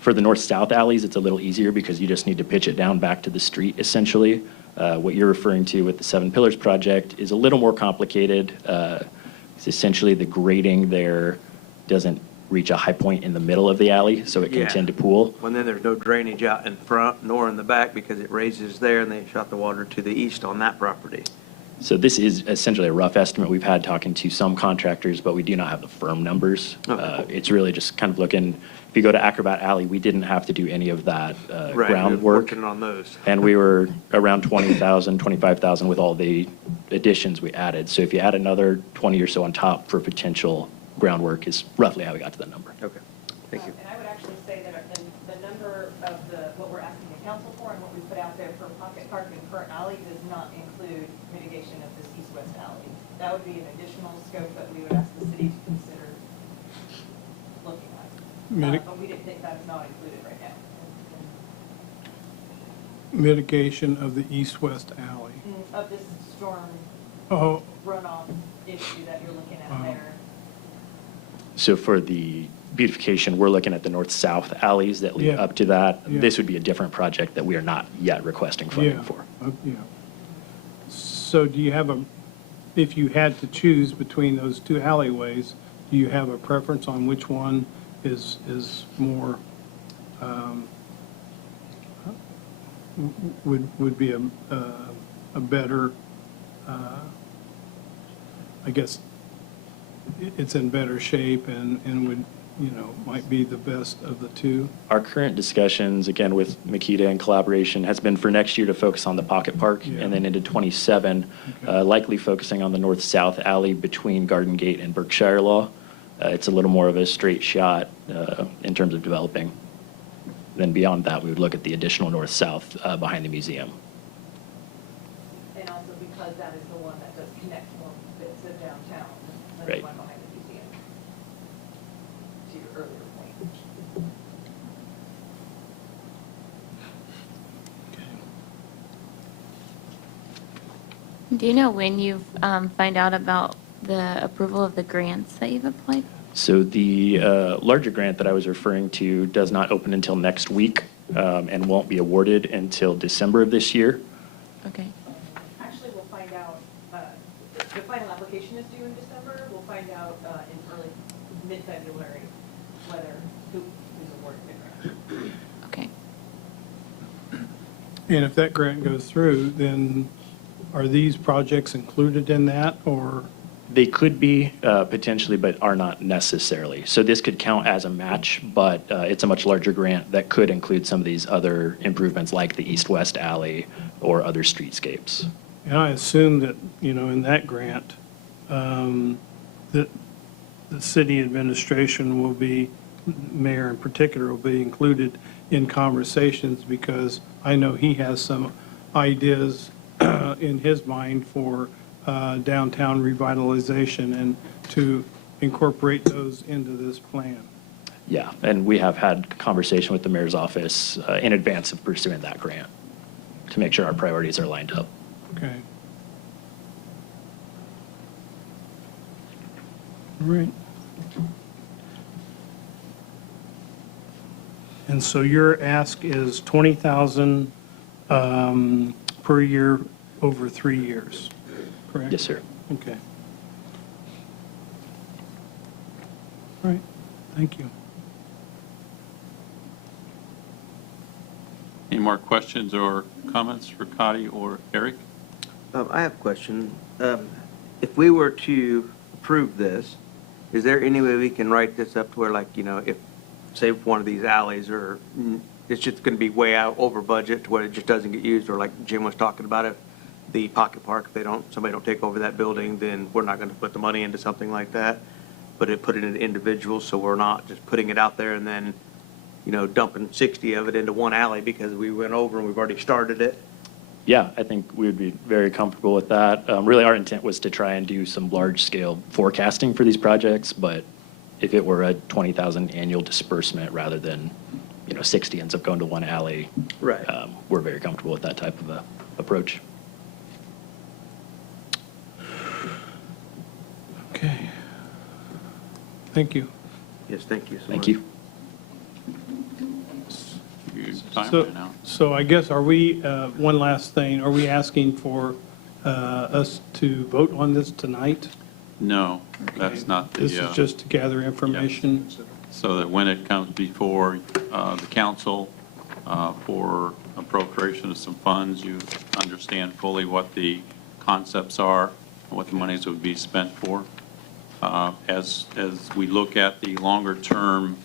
For the north-south alleys, it's a little easier because you just need to pitch it down back to the street, essentially. What you're referring to with the 7 Pillars project is a little more complicated. It's essentially the grading there doesn't reach a high point in the middle of the alley, so it can tend to pool. Well, then there's no drainage out in front nor in the back because it raises there and they shot the water to the east on that property. So this is essentially a rough estimate we've had talking to some contractors, but we do not have the firm numbers. Okay. It's really just kind of looking, if you go to Acrobat Alley, we didn't have to do any of that Right, groundwork. working on those. And we were around 20,000, 25,000 with all the additions we added. So if you add another 20 or so on top for potential groundwork is roughly how we got to that number. Okay, thank you. And I would actually say that the number of what we're asking the council for and what we put out there for pocket parking per alley does not include mitigation of this east-west alley. That would be an additional scope that we would ask the city to consider looking at. But we didn't think that's not included right now. mitigation of the east-west alley. Of this storm Oh, runoff issue that you're looking at there. So for the beautification, we're looking at the north-south alleys that lead Yeah. up to that. Yeah. This would be a different project that we are not yet requesting funding yeah, for. yeah. So do you have if you had to choose between those two alleyways, do you have a preference on which one is more, would be a better, I guess, it's in better shape and would might be the best of the two? Our current discussions, again, with Makita and collaboration, has been for next year to focus on the Pocket Park, Yeah. and then into '27, Okay. likely focusing on the north-south alley between Garden Gate and Berkshire Law. It's a little more of a straight shot in terms of developing. Then beyond that, we would look at the additional north-south behind the museum. And also because that is the one that does connect more bits of downtown than Right. the one behind the museum. To your earlier point. Do you know when you find out about the approval of the grants that you've applied? So the larger grant that I was referring to does not open until next week and won't be awarded until December of this year. Okay. Actually, we'll find out, the final application is due in December. We'll find out in early, mid-February, who's awarded the grant. Okay. And if that grant goes through, then are these projects included in that, or? They could be potentially, but are not necessarily. So this could count as a match, but it's a much larger grant that could include some of these other improvements like the east-west alley or other streetscapes. And I assume that, in that grant, that the city administration will be, mayor in particular, will be included in conversations, because I know he has some ideas in his mind for downtown revitalization and to incorporate those into this plan. Yeah, and we have had conversation with the mayor's office in advance of pursuing that grant to make sure our priorities are lined up. Okay. All right. And so your ask is 20,000 per year over 3 years, correct? Yes, sir. Okay. All right, thank you. Any more questions or comments for Cotty or Eric? I have a question. If we were to approve this, is there any way we can write this up to where, like, if, say, one of these alleys or it's just going to be way out over budget to where it just doesn't get used, or like Jim was talking about, if the Pocket Park, if somebody don't take over that building, then we're not going to put the money into something like that, but put it in individuals, so we're not just putting it out there and then, dumping 60 of it into one alley because we went over and we've already started it. Yeah, I think we would be very comfortable with that. Really, our intent was to try and do some large-scale forecasting for these projects, but if it were a 20,000 annual disbursement rather than, 60 ends up going to one alley, Right. We're very comfortable with that type of approach. Okay. Thank you. Yes, thank you so Thank much. you. Time So, right now. so I guess, are we, one last thing, are we asking for us to vote on this tonight? No, that's not the. This is just to gather information? So that when it comes before the council for appropriation of some funds, you understand fully what the concepts are, and what the monies would be spent for. As we look at the longer-term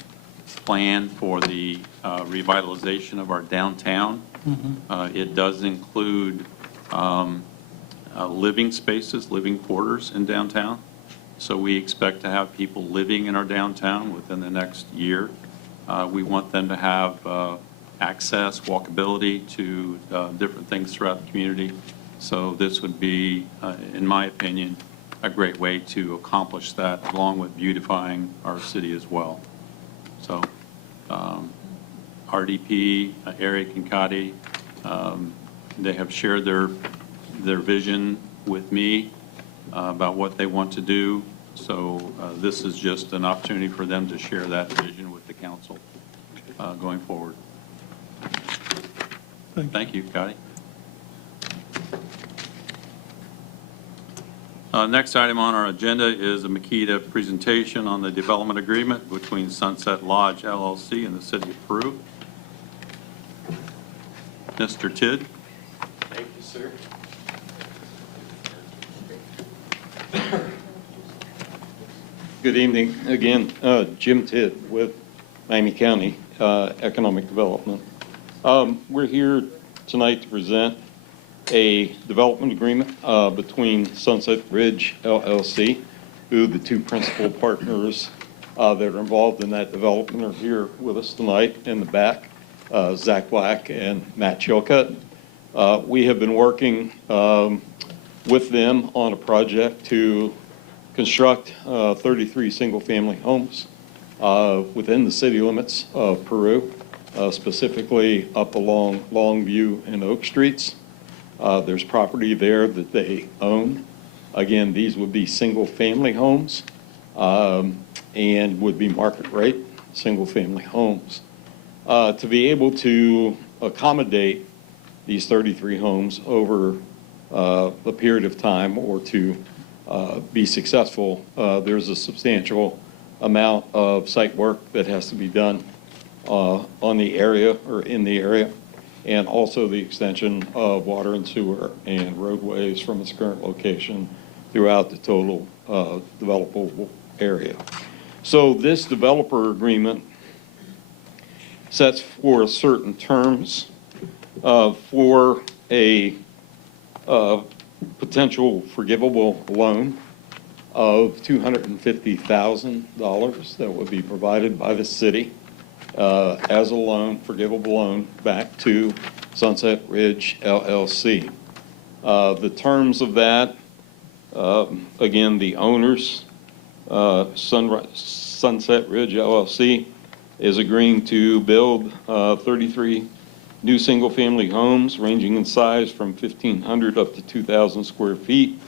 plan for the revitalization of our downtown, it does include living spaces, living quarters in downtown. So we expect to have people living in our downtown within the next year. We want them to have access, walkability to different things throughout the community. So this would be, in my opinion, a great way to accomplish that, along with beautifying our city as well. So RDP, Eric and Cotty, they have shared their vision with me about what they want to do. So this is just an opportunity for them to share that vision with the council going forward. Thank you, Cotty. Next item on our agenda is a Makita presentation on the development agreement between Sunset Lodge LLC and the City of Peru. Mr. Tidd. Thank you, sir. Good evening. Again, Jim Tidd with Miami County Economic Development. We're here tonight to present a development agreement between Sunset Ridge LLC, who the two principal partners that are involved in that development are here with us tonight in the back, Zach Black and Matt Chilcutt. We have been working with them on a project to construct 33 single-family homes within the city limits of Peru, specifically up along Longview and Oak Streets. There's property there that they own. Again, these would be single-family homes and would be market rate single-family homes. To be able to accommodate these 33 homes over a period of time or to be successful, there's a substantial amount of site work that has to be done on the area or in the area, and also the extension of water and sewer and roadways from its current location throughout the total developable area. So this developer agreement sets forth certain terms for a potential forgivable loan of $250,000 that would be provided by the city as a loan, forgivable loan, back to Sunset Ridge LLC. The terms of that, again, the owners, Sunset Ridge LLC, is agreeing to build 33 new single-family homes ranging in size from 1,500 up to 2,000 square feet.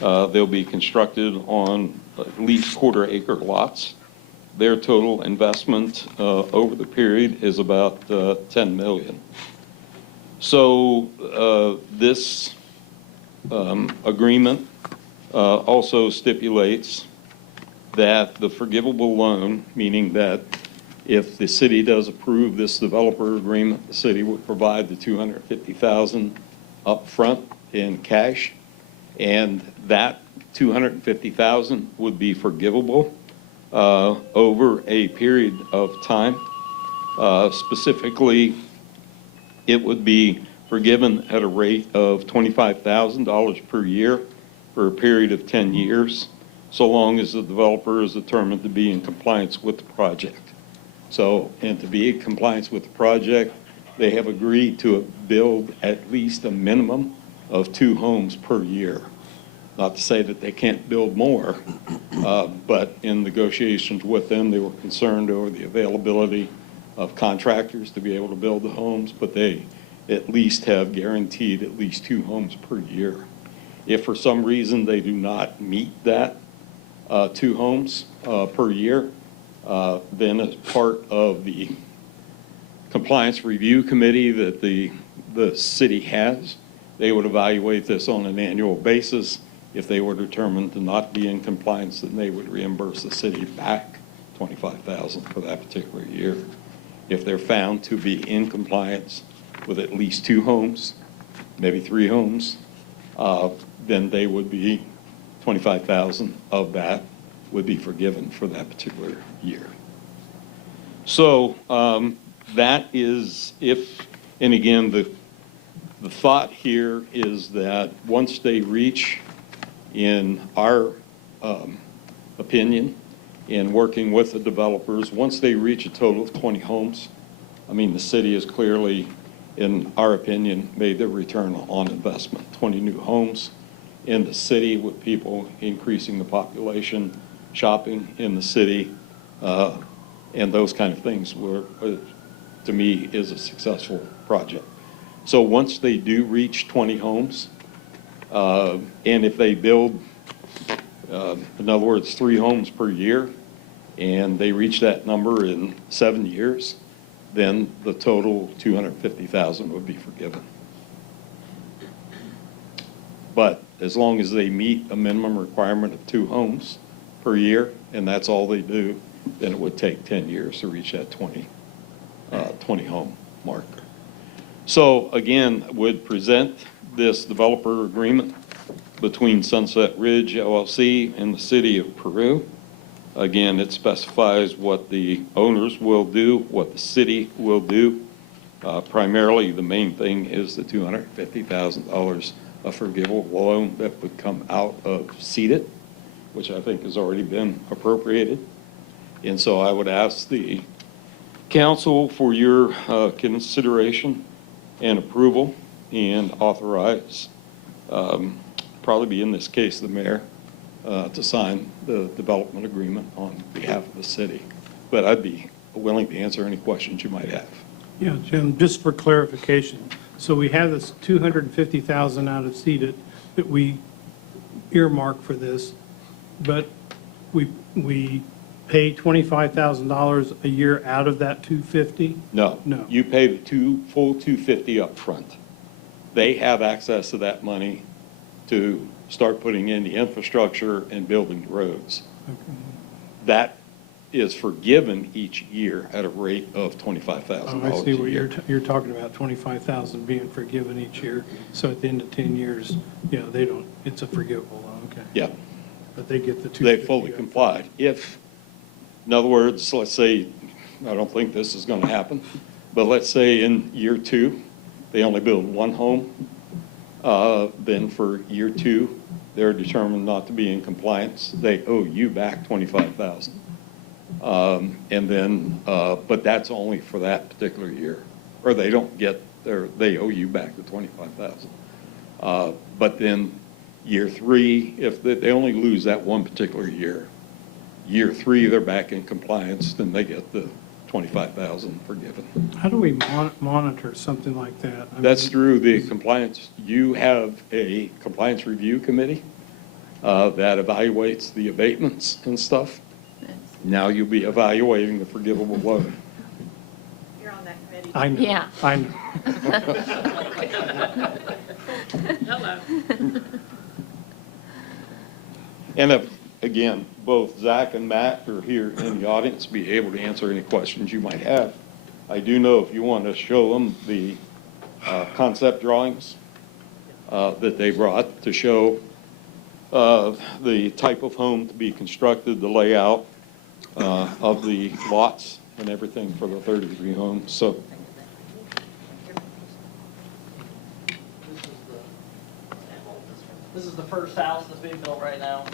They'll be constructed on at least quarter-acre lots. Their total investment over the period is about $10 million. So this agreement also stipulates that the forgivable loan, meaning that if the city does approve this developer agreement, the city would provide the $250,000 up front in cash, and that $250,000 would be forgivable over a period of time. Specifically, it would be forgiven at a rate of $25,000 per year for a period of 10 years, so long as the developer is determined to be in compliance with the project. So, and to be in compliance with the project, they have agreed to build at least a minimum of 2 homes per year. Not to say that they can't build more, but in negotiations with them, they were concerned over the availability of contractors to be able to build the homes, but they at least have guaranteed at least 2 homes per year. If for some reason they do not meet that 2 homes per year, then as part of the compliance review committee that the city has, they would evaluate this on an annual basis. If they were determined to not be in compliance, then they would reimburse the city back $25,000 for that particular year. If they're found to be in compliance with at least 2 homes, maybe 3 homes, then they would be $25,000 of that would be forgiven for that particular year. So that is if, and again, the thought here is that once they reach, in our opinion, in working with the developers, once they reach a total of 20 homes, I mean, the city has clearly, in our opinion, made their return on investment. 20 new homes in the city with people increasing the population, shopping in the city, and those kind of things were, to me, is a successful project. So once they do reach 20 homes, and if they build, in other words, 3 homes per year, and they reach that number in 7 years, then the total $250,000 would be forgiven. But as long as they meet a minimum requirement of 2 homes per year, and that's all they do, then it would take 10 years to reach that 20 home mark. So again, would present this developer agreement between Sunset Ridge LLC and the city of Peru. Again, it specifies what the owners will do, what the city will do. Primarily, the main thing is the $250,000 a forgivable loan that would come out of CEDAT, which I think has already been appropriated. And so I would ask the council for your consideration and approval and authorize, probably be in this case the mayor, to sign the development agreement on behalf of the city. But I'd be willing to answer any questions you might have. Yeah, Jim, just for clarification, so we have this 250,000 out of CEDAT that we earmark for this, but we pay $25,000 a year out of that 250? No. No. You pay the full 250 up front. They have access to that money to start putting in the infrastructure and building the roads. Okay. That is forgiven each year at a rate of $25,000 I see a what year. you're talking about, 25,000 being forgiven each year. So at the end of 10 years, yeah, they don't, it's a forgivable loan, okay. Yeah. But they get the 250. They fully complied. If, in other words, let's say, I don't think this is going to happen, but let's say in year 2, they only build one home, then for year 2, they're determined not to be in compliance. They owe you back $25,000. And then, but that's only for that particular year, or they don't get they owe you back the $25,000. But then year 3, if they only lose that one particular year, year 3, they're back in compliance, then they get the $25,000 forgiven. How do we monitor something like that? I That's mean, through the compliance. You have a compliance review committee that evaluates the abatements and stuff. Now you'll be evaluating the forgivable loan. You're on that committee. I know. Yeah. I know. Hello. And if, again, both Zach and Matt are here in the audience, be able to answer any questions you might have. I do know if you want to show them the concept drawings that they brought to show the type of home to be constructed, the layout of the lots and everything for the 30-degree home. So This is the first house that's being built right now.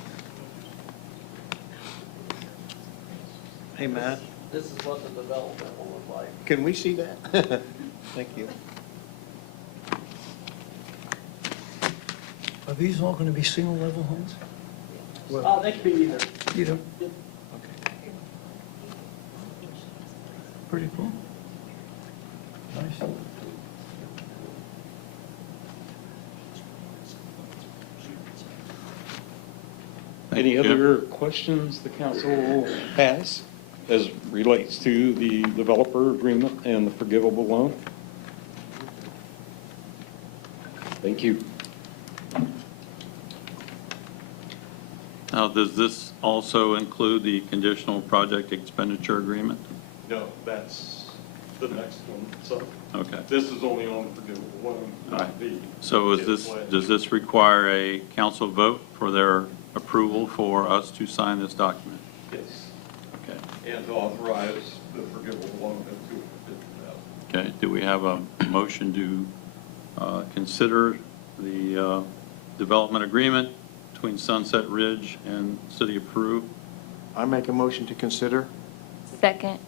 Hey, Matt, This is what the development will look like. can we see that? Thank you. Are these all going to be single-level homes? Oh, they can be either. Either? Okay. Pretty cool. Nice. any other questions the council has as relates to the developer agreement and the forgivable loan? Thank you. Now, does this also include the conditional project expenditure agreement? No, that's the next one. So Okay. this is only on the forgivable loan, All not right. the. So is this, does this require a council vote for their approval for us to sign this document? Yes. Okay. And to authorize the forgivable loan at $250,000. Okay, do we have a motion to consider the development agreement between Sunset Ridge and City of Peru? I make a motion to consider. Second.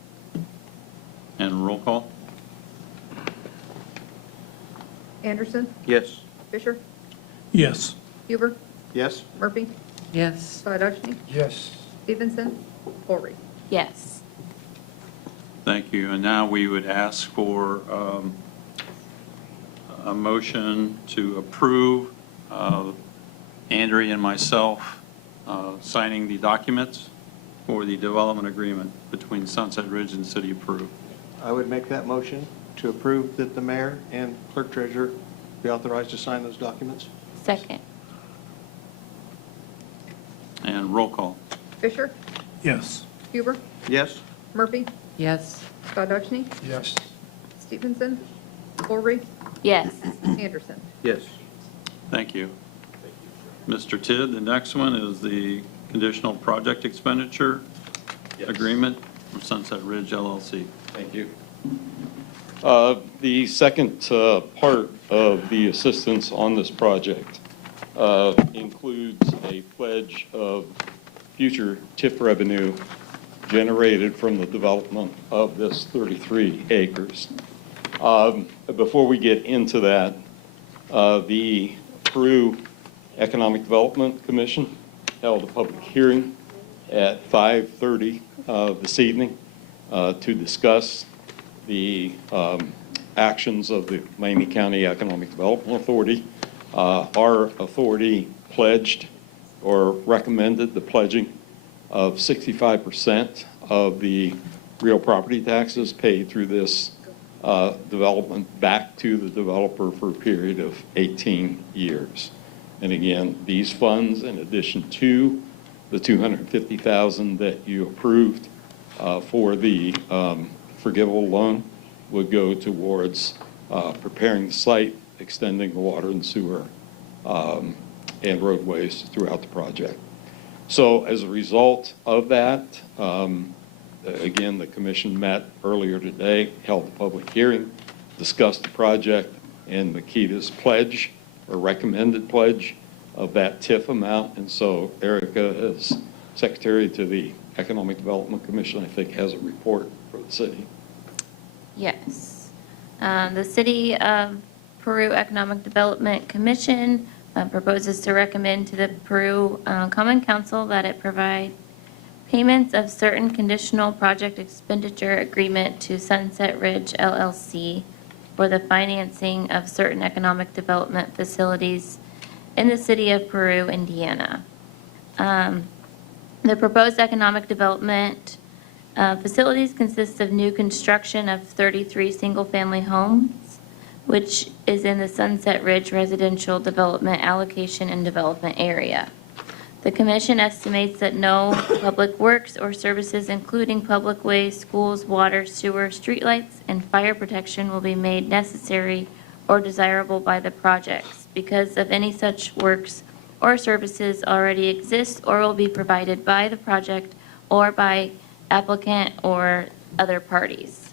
And roll call? Anderson, Yes. Fisher, Yes. Huber, Yes? Murphy, Yes. Spiadachny, Yes. Stevenson, Ulrich. Yes. Thank you. And now we would ask for a motion to approve Andrea and myself signing the documents for the development agreement between Sunset Ridge and City of Peru. I would make that motion to approve that the mayor and clerk treasurer be authorized to sign those documents. Second. And roll call. Fisher, Yes. Huber, Yes? Murphy, Yes. Spiadachny, Yes. Stevenson, Ulrich, Yes. Anderson. Yes. Thank you. Mr. Tidd, the next one is the conditional project expenditure agreement from Sunset Ridge LLC. Thank you. The second part of the assistance on this project includes a pledge of future TIF revenue generated from the development of this 33 acres. Before we get into that, the Peru Economic Development Commission held a public hearing at 5:30 this evening to discuss the actions of the Miami County Economic Development Authority. Our authority pledged or recommended the pledging of 65% of the real property taxes paid through this development back to the developer for a period of 18 years. And again, these funds, in addition to the $250,000 that you approved for the forgivable loan, would go towards preparing the site, extending the water and sewer and roadways throughout the project. So as a result of that, again, the commission met earlier today, held a public hearing, discussed the project, and Makita's pledge, or recommended pledge, of that TIF amount. And so Erica, as secretary to the Economic Development Commission, I think has a report for the city. Yes. The City of Peru Economic Development Commission proposes to recommend to the Peru Common Council that it provide payments of certain conditional project expenditure agreement to Sunset Ridge LLC for the financing of certain economic development facilities in the city of Peru, Indiana. The proposed economic development facilities consist of new construction of 33 single-family homes, which is in the Sunset Ridge Residential Development Allocation and Development Area. The commission estimates that no public works or services, including public ways, schools, water, sewer, streetlights, and fire protection, will be made necessary or desirable by the projects because of any such works or services already exist or will be provided by the project or by applicant or other parties.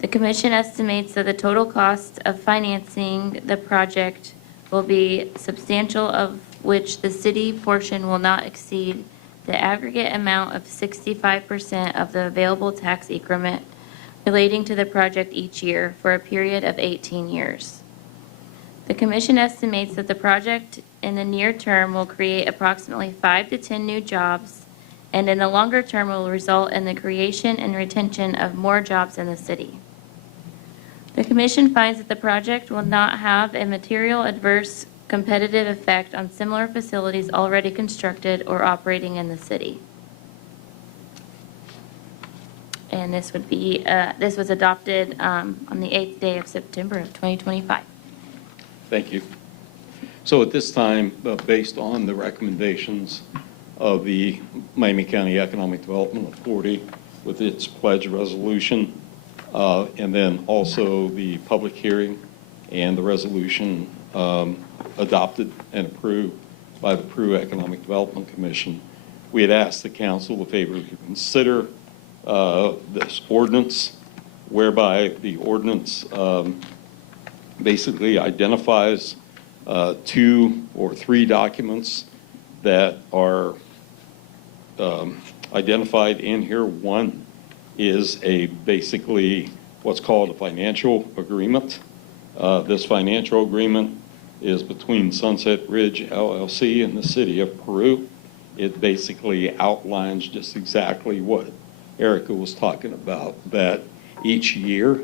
The commission estimates that the total cost of financing the project will be substantial, of which the city portion will not exceed the aggregate amount of 65% of the available tax increment relating to the project each year for a period of 18 years. The commission estimates that the project in the near term will create approximately 5 to 10 new jobs, and in the longer term will result in the creation and retention of more jobs in the city. The commission finds that the project will not have a material adverse competitive effect on similar facilities already constructed or operating in the city. And this would be, this was adopted on the 8th day of September of 2025. Thank you. So at this time, based on the recommendations of the Miami County Economic Development Authority with its pledge resolution, and then also the public hearing and the resolution adopted and approved by the Peru Economic Development Commission, we had asked the council if they would consider this ordinance, whereby the ordinance basically identifies 2 or 3 documents that are identified in here. One is basically what's called a financial agreement. This financial agreement is between Sunset Ridge LLC and the city of Peru. It basically outlines just exactly what Erica was talking about, that each year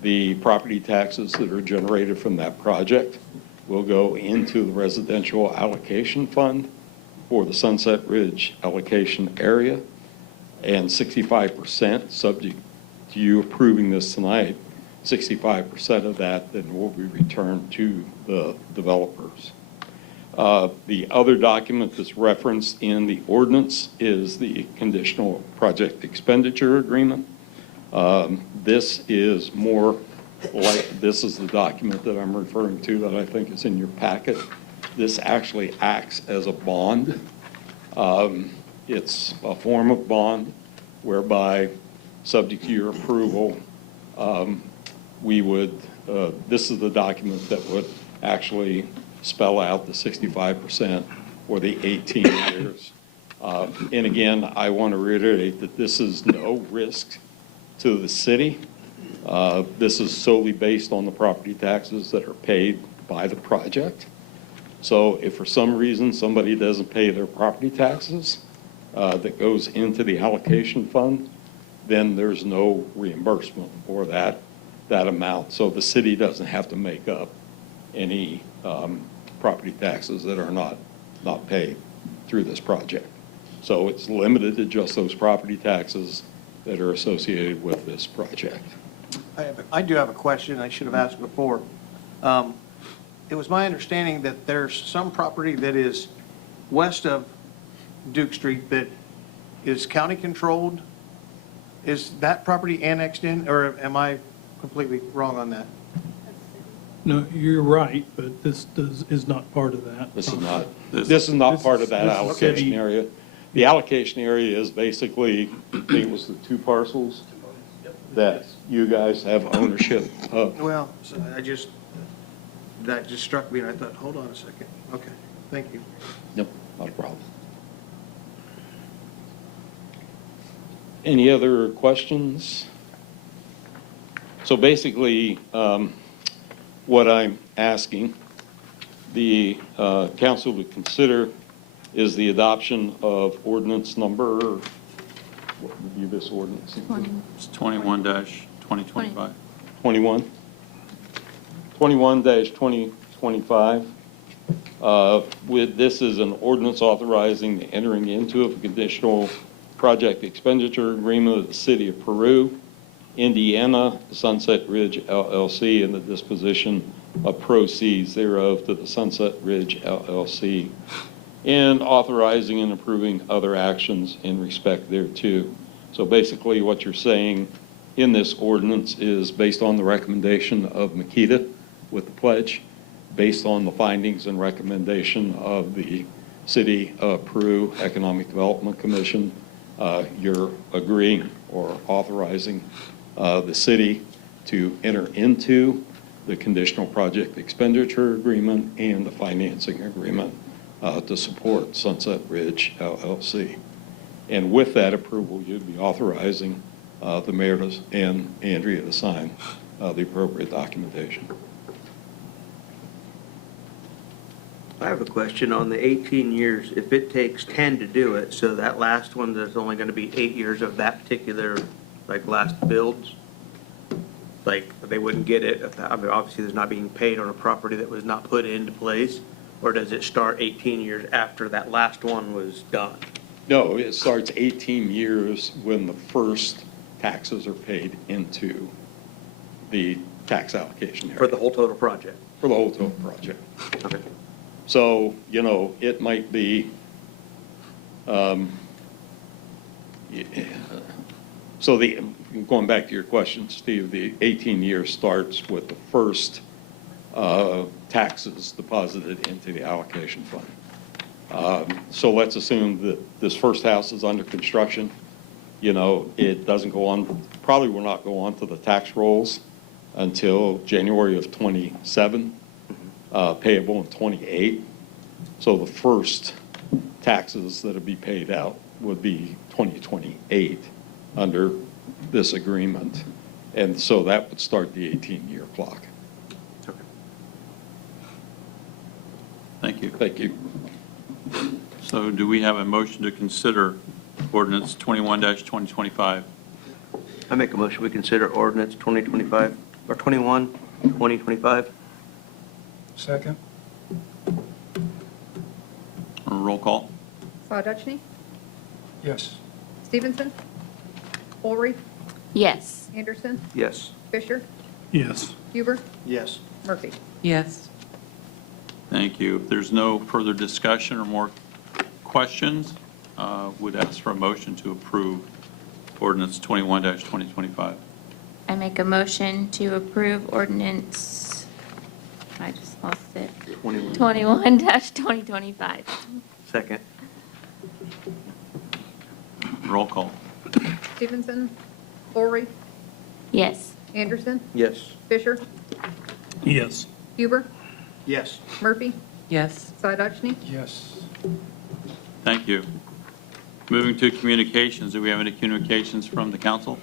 the property taxes that are generated from that project will go into the residential allocation fund for the Sunset Ridge allocation area, and 65%, subject to you approving this tonight, 65% of that then will be returned to the developers. The other document that's referenced in the ordinance is the conditional project expenditure agreement. This is more like, this is the document that I'm referring to that I think is in your packet. This actually acts as a bond. It's a form of bond whereby, subject to your approval, we would, this is the document that would actually spell out the 65% or the 18 years. And again, I want to reiterate that this is no risk to the city. This is solely based on the property taxes that are paid by the project. So if for some reason somebody doesn't pay their property taxes that goes into the allocation fund, then there's no reimbursement for that amount. So the city doesn't have to make up any property taxes that are not paid through this project. So it's limited to just those property taxes that are associated with this project. I do have a question I should have asked before. It was my understanding that there's some property that is west of Duke Street that is county-controlled. Is that property annexed in, or am I completely wrong on that? No, you're right, but this is not part of that. This is not part of that allocation area. The allocation area is basically, I think it was the 2 parcels that you guys have ownership of. Well, so that just struck me, and I thought, hold on a second. Okay, thank you. Nope, not a problem. Any other questions? So basically, what I'm asking the council to consider is the adoption of ordinance number, what would be this ordinance? It's 21-2025. 21? 21-2025. This is an ordinance authorizing the entering into a conditional project expenditure agreement with the City of Peru, Indiana, Sunset Ridge LLC, and the disposition of proceeds thereof to the Sunset Ridge LLC, and authorizing and approving other actions in respect thereto. So basically what you're saying in this ordinance is based on the recommendation of Makita with the pledge, based on the findings and recommendation of the City of Peru Economic Development Commission, you're agreeing or authorizing the city to enter into the conditional project expenditure agreement and the financing agreement to support Sunset Ridge LLC. And with that approval, you'd be authorizing the mayor and Andrea to sign the appropriate documentation. I have a question on the 18 years. If it takes 10 to do it, so that last one, there's only going to be 8 years of that particular, like, last builds? Like, they wouldn't get it, I mean, obviously, there's not being paid on a property that was not put into place? Or does it start 18 years after that last one was done? No, it starts 18 years when the first taxes are paid into the tax allocation area. For the whole total project? For the whole total project. Okay. So, you know, it might be, so going back to your question, Steve, the 18 years starts with the first taxes deposited into the allocation fund. So let's assume that this first house is under construction. You know, it doesn't go on, probably will not go on to the tax rolls until January of 27, payable in 28. So the first taxes that would be paid out would be 2028 under this agreement. And so that would start the 18-year clock. Okay. Thank you. Thank you. So do we have a motion to consider ordinance 21-2025? I make a motion, we consider ordinance 2025, or 21-2025. Second? Roll call? Saudachny? Yes. Stevenson? Ulrich? Yes. Anderson? Yes. Fisher? Yes. Huber? Yes. Murphy? Yes. Thank you. If there's no further discussion or more questions, would ask for a motion to approve ordinance 21-2025. I make a motion to approve ordinance, I just lost it, 21-2025. Second. Roll call? Stevenson, Lori, Yes. Anderson, Yes. Fisher, Yes. Huber, Yes. Murphy, Yes. Sidotchny. Yes. Thank you. Moving to communications, do we have any communications from the council?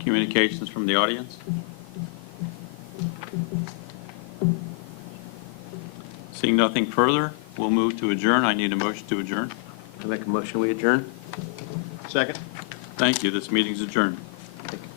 Communications from the audience? Seeing nothing further, we'll move to adjourn. I need a motion to adjourn. I make a motion, we adjourn? Second. Thank you. This meeting's adjourned.